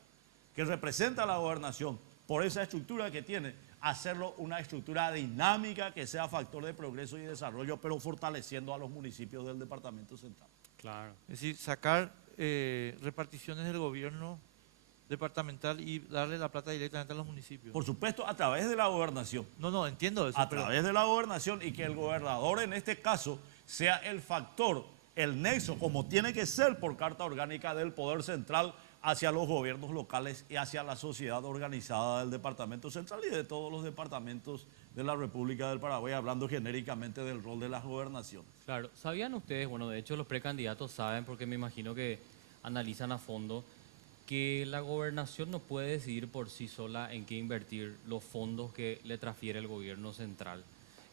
que representa la gobernación, por esa estructura que tiene, hacerlo una estructura dinámica que sea factor de progreso y desarrollo, pero fortaleciendo a los municipios del departamento central. Claro. Es decir, sacar reparticiones del gobierno departamental y darle la plata directamente a los municipios. Por supuesto, a través de la gobernación. No, entiendo eso. A través de la gobernación, y que el gobernador en este caso sea el factor, el nexo, como tiene que ser por carta orgánica del Poder Central hacia los gobiernos locales y hacia la sociedad organizada del Departamento Central y de todos los departamentos de la República del Paraguay, hablando genéricamente del rol de las gobernaciones. Claro, ¿sabían ustedes? Bueno, de hecho los precandidatos saben, porque me imagino que analizan a fondo, que la gobernación no puede decidir por sí sola en qué invertir los fondos que le transfiere el gobierno central.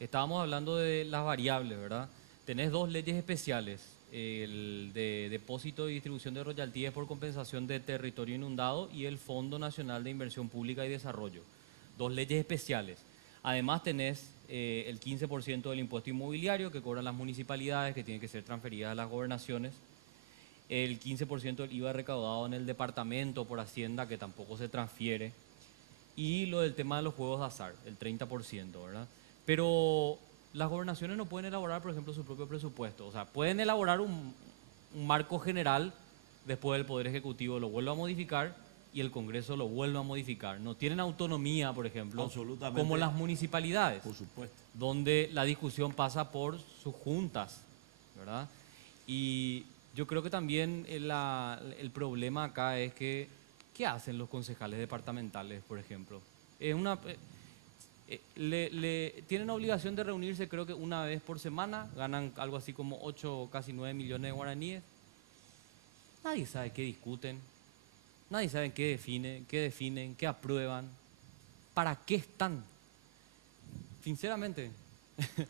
Estábamos hablando de las variables, ¿verdad? Tenés dos leyes especiales, el de depósito y distribución de royaltías por compensación de territorio inundado y el Fondo Nacional de Inversión Pública y Desarrollo. Dos leyes especiales. Además tenés el 15% del impuesto inmobiliario que cobran las municipalidades, que tienen que ser transferidas a las gobernaciones. El 15% del IVA recaudado en el departamento por Hacienda, que tampoco se transfiere. Y lo del tema de los juegos de azar, el 30%, ¿verdad? Pero las gobernaciones no pueden elaborar, por ejemplo, su propio presupuesto. O sea, pueden elaborar un marco general, después el Poder Ejecutivo lo vuelve a modificar y el Congreso lo vuelve a modificar. No tienen autonomía, por ejemplo, como las municipalidades, por supuesto, donde la discusión pasa por sus juntas, ¿verdad? Y yo creo que también el problema acá es que, ¿qué hacen los concejales departamentales, por ejemplo? Es una... tienen obligación de reunirse, creo que una vez por semana, ganan algo así como 8, casi 9 millones de guaraníes. Nadie sabe qué discuten, nadie sabe qué definen, qué aprueban, para qué están. Sinceramente,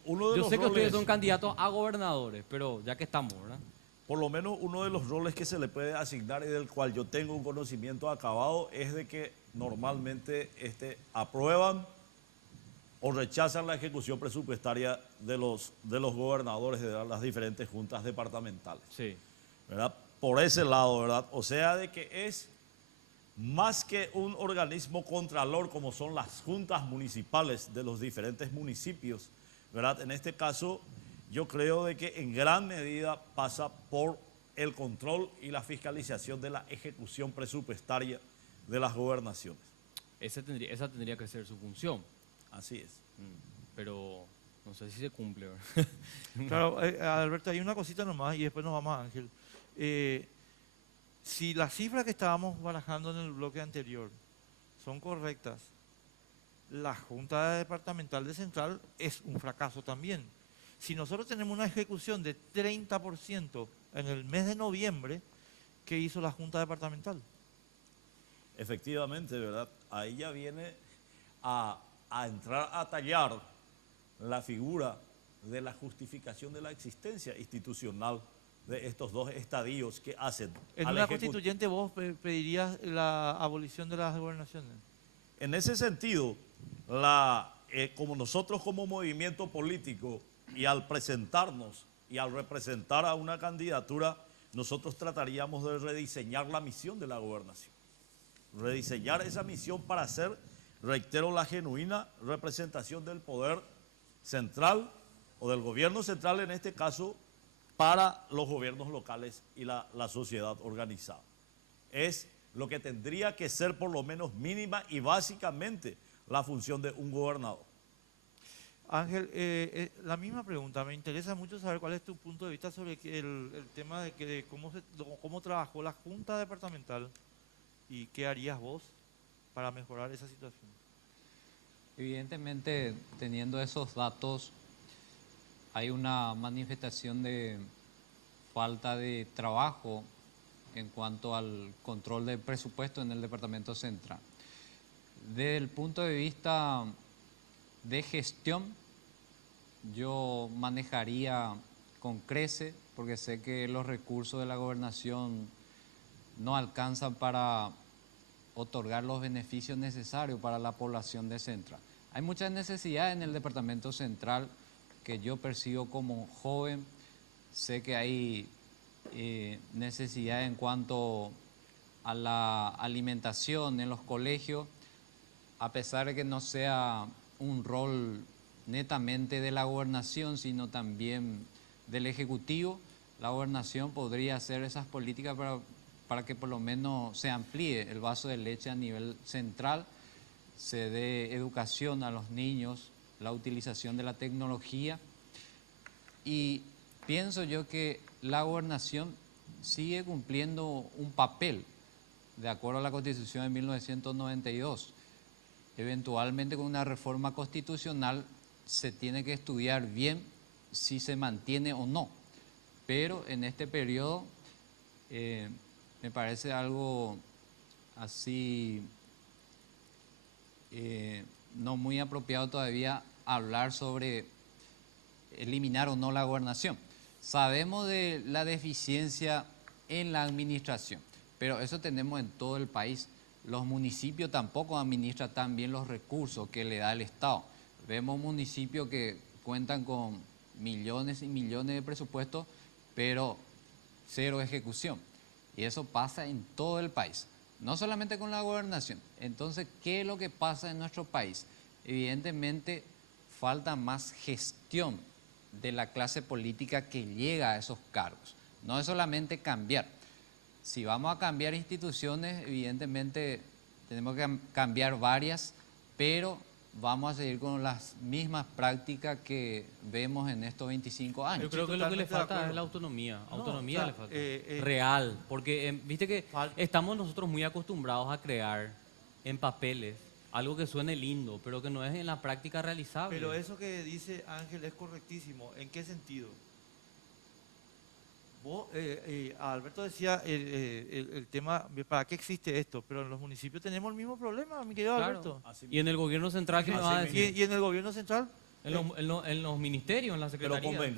yo sé que ustedes son candidatos a gobernadores, pero ya que estamos, ¿verdad? Por lo menos uno de los roles que se le puede asignar y del cual yo tengo un conocimiento acabado es de que normalmente aprueban o rechazan la ejecución presupuestaria de los gobernadores de las diferentes juntas departamentales. Sí. ¿Verdad? Por ese lado, ¿verdad? O sea, de que es más que un organismo contralor como son las juntas municipales de los diferentes municipios, ¿verdad? En este caso, yo creo de que en gran medida pasa por el control y la fiscalización de la ejecución presupuestaria de las gobernaciones. Esa tendría que ser su función. Así es. Pero no sé si se cumple, ¿verdad? Claro, Alberto, hay una cosita nomás y después nos vamos a Ángel. Si las cifras que estábamos barajando en el bloque anterior son correctas, la Junta Departamental de Central es un fracaso también. Si nosotros tenemos una ejecución de 30% en el mes de noviembre, ¿qué hizo la Junta Departamental? Efectivamente, ¿verdad? Ahí ya viene a entrar a tallar la figura de la justificación de la existencia institucional de estos dos estadios que hacen. En una constituyente vos pedirías la abolición de las gobernaciones. En ese sentido, como nosotros como movimiento político y al presentarnos y al representar a una candidatura, nosotros trataríamos de rediseñar la misión de la gobernación. Rediseñar esa misión para hacer, reitero, la genuina representación del poder central o del gobierno central en este caso para los gobiernos locales y la sociedad organizada. Es lo que tendría que ser por lo menos mínima y básicamente la función de un gobernador. Ángel, la misma pregunta, me interesa mucho saber cuál es tu punto de vista sobre el tema de cómo trabajó la Junta Departamental y qué harías vos para mejorar esa situación. Evidentemente, teniendo esos datos, hay una manifestación de falta de trabajo en cuanto al control del presupuesto en el Departamento Central. Desde el punto de vista de gestión, yo manejaría con crece, porque sé que los recursos de la gobernación no alcanzan para otorgar los beneficios necesarios para la población de Central. Hay muchas necesidades en el departamento central que yo percibo como joven. Sé que hay necesidad en cuanto a la alimentación en los colegios, a pesar de que no sea un rol netamente de la gobernación, sino también del Ejecutivo. La gobernación podría hacer esas políticas para que por lo menos se amplíe el vaso de leche a nivel central, se dé educación a los niños, la utilización de la tecnología. Y pienso yo que la gobernación sigue cumpliendo un papel, de acuerdo a la Constitución de 1992. Eventualmente con una reforma constitucional se tiene que estudiar bien si se mantiene o no. Pero en este periodo me parece algo así no muy apropiado todavía hablar sobre eliminar o no la gobernación. Sabemos de la deficiencia en la administración, pero eso tenemos en todo el país. Los municipios tampoco administran tan bien los recursos que le da el Estado. Vemos municipios que cuentan con millones y millones de presupuestos, pero cero ejecución. Y eso pasa en todo el país, no solamente con la gobernación. Entonces, ¿qué es lo que pasa en nuestro país? Evidentemente, falta más gestión de la clase política que llega a esos cargos. No es solamente cambiar. Si vamos a cambiar instituciones, evidentemente tenemos que cambiar varias, pero vamos a seguir con las mismas prácticas que vemos en estos 25 años. Yo creo que lo que le falta es la autonomía. Autonomía le falta. Real. Porque viste que estamos nosotros muy acostumbrados a crear en papeles algo que suene lindo, pero que no es en la práctica realizable. Pero eso que dice Ángel es correctísimo. ¿En qué sentido? Vos, Alberto decía el tema, ¿para qué existe esto? Pero en los municipios tenemos el mismo problema, mi querido Alberto. Y en el gobierno central, ¿qué me va a decir? ¿Y en el gobierno central? En los ministerios, en la secretaría. Pero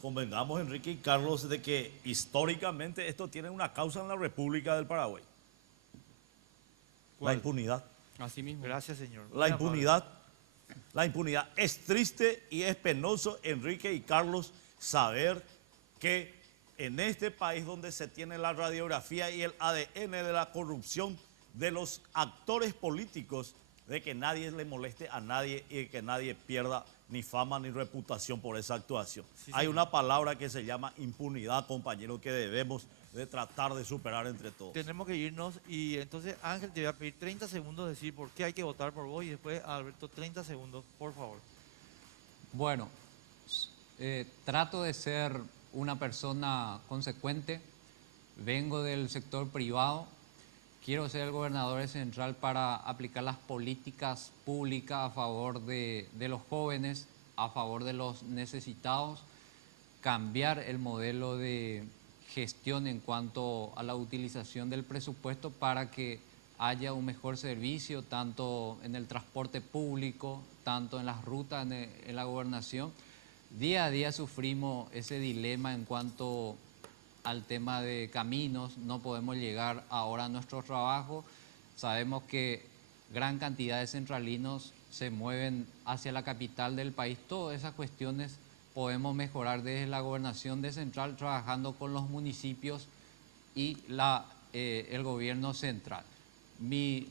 convengamos, Enrique y Carlos, de que históricamente esto tiene una causa en la República del Paraguay. ¿Cuál? La impunidad. Así mismo. Gracias, señor. La impunidad. Es triste y es penoso, Enrique y Carlos, saber que en este país donde se tiene la radiografía y el ADN de la corrupción de los actores políticos, de que nadie le moleste a nadie y que nadie pierda ni fama ni reputación por esa actuación. Sí, hay una palabra que se llama impunidad, compañero, que debemos de tratar de superar entre todos. Tenemos que irnos y entonces, Ángel, te voy a pedir 30 segundos de decir por qué hay que votar por vos y después, Alberto, 30 segundos, por favor. Bueno, trato de ser una persona consecuente, vengo del sector privado, quiero ser el gobernador central para aplicar las políticas públicas a favor de los jóvenes, a favor de los necesitados, cambiar el modelo de gestión en cuanto a la utilización del presupuesto para que haya un mejor servicio tanto en el transporte público, tanto en las rutas, en la gobernación. Día a día sufrimos ese dilema en cuanto al tema de caminos, no podemos llegar ahora a nuestro trabajo. Sabemos que gran cantidad de centralinos se mueven hacia la capital del país. Todas esas cuestiones podemos mejorar desde la gobernación de central, trabajando con los municipios y el gobierno central. Mi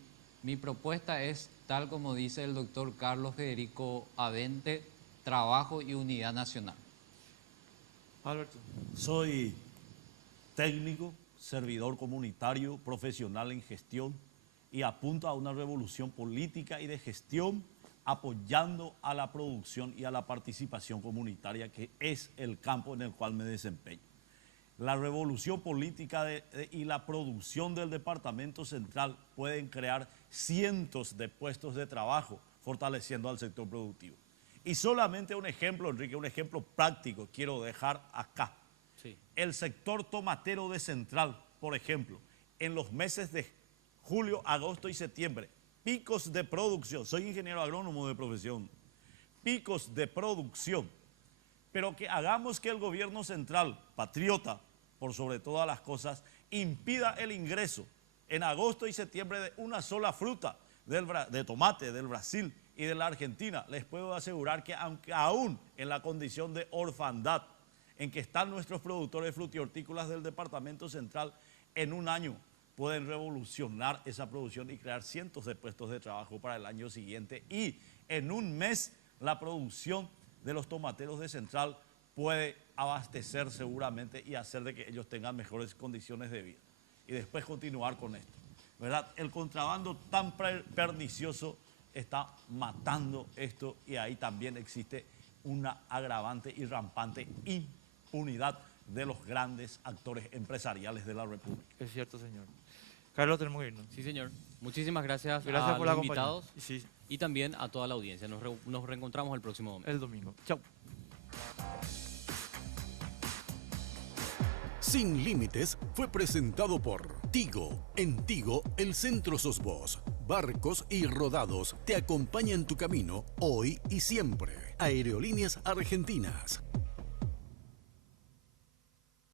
propuesta es, tal como dice el doctor Carlos Federico Avente, trabajo y unidad nacional. Alberto. Soy técnico, servidor comunitario, profesional en gestión y apunto a una revolución política y de gestión apoyando a la producción y a la participación comunitaria, que es el campo en el cual me desempeño. La revolución política y la producción del Departamento Central pueden crear cientos de puestos de trabajo, fortaleciendo al sector productivo. Y solamente un ejemplo, Enrique, un ejemplo práctico quiero dejar acá. Sí. El sector tomatero de Central, por ejemplo, en los meses de julio, agosto y septiembre, picos de producción, soy ingeniero agrónomo de profesión, picos de producción, pero que hagamos que el gobierno central, patriota por sobre todas las cosas, impida el ingreso en agosto y septiembre de una sola fruta de tomate del Brasil y de la Argentina, les puedo asegurar que aunque aún en la condición de orfandad en que están nuestros productores frutihortícolas del Departamento Central, en un año pueden revolucionar esa producción y crear cientos de puestos de trabajo para el año siguiente. Y en un mes la producción de los tomateros de Central puede abastecer seguramente y hacer de que ellos tengan mejores condiciones de vida. Y después continuar con esto, ¿verdad? El contrabando tan pernicioso está matando esto y ahí también existe una agravante y rampante impunidad de los grandes actores empresariales de la República. Es cierto, señor. Carlos, tenemos que irnos. Sí, señor. Muchísimas gracias, Gracias a por la los compañía. invitados Sí, y también a toda la audiencia. Nos reencontramos el próximo domingo. el domingo. Chau. Sin Límites fue presentado por Tigo. En Tigo, el centro sos vos. Barcos y Rodados te acompañan tu camino hoy y siempre. Aerolíneas Argentinas.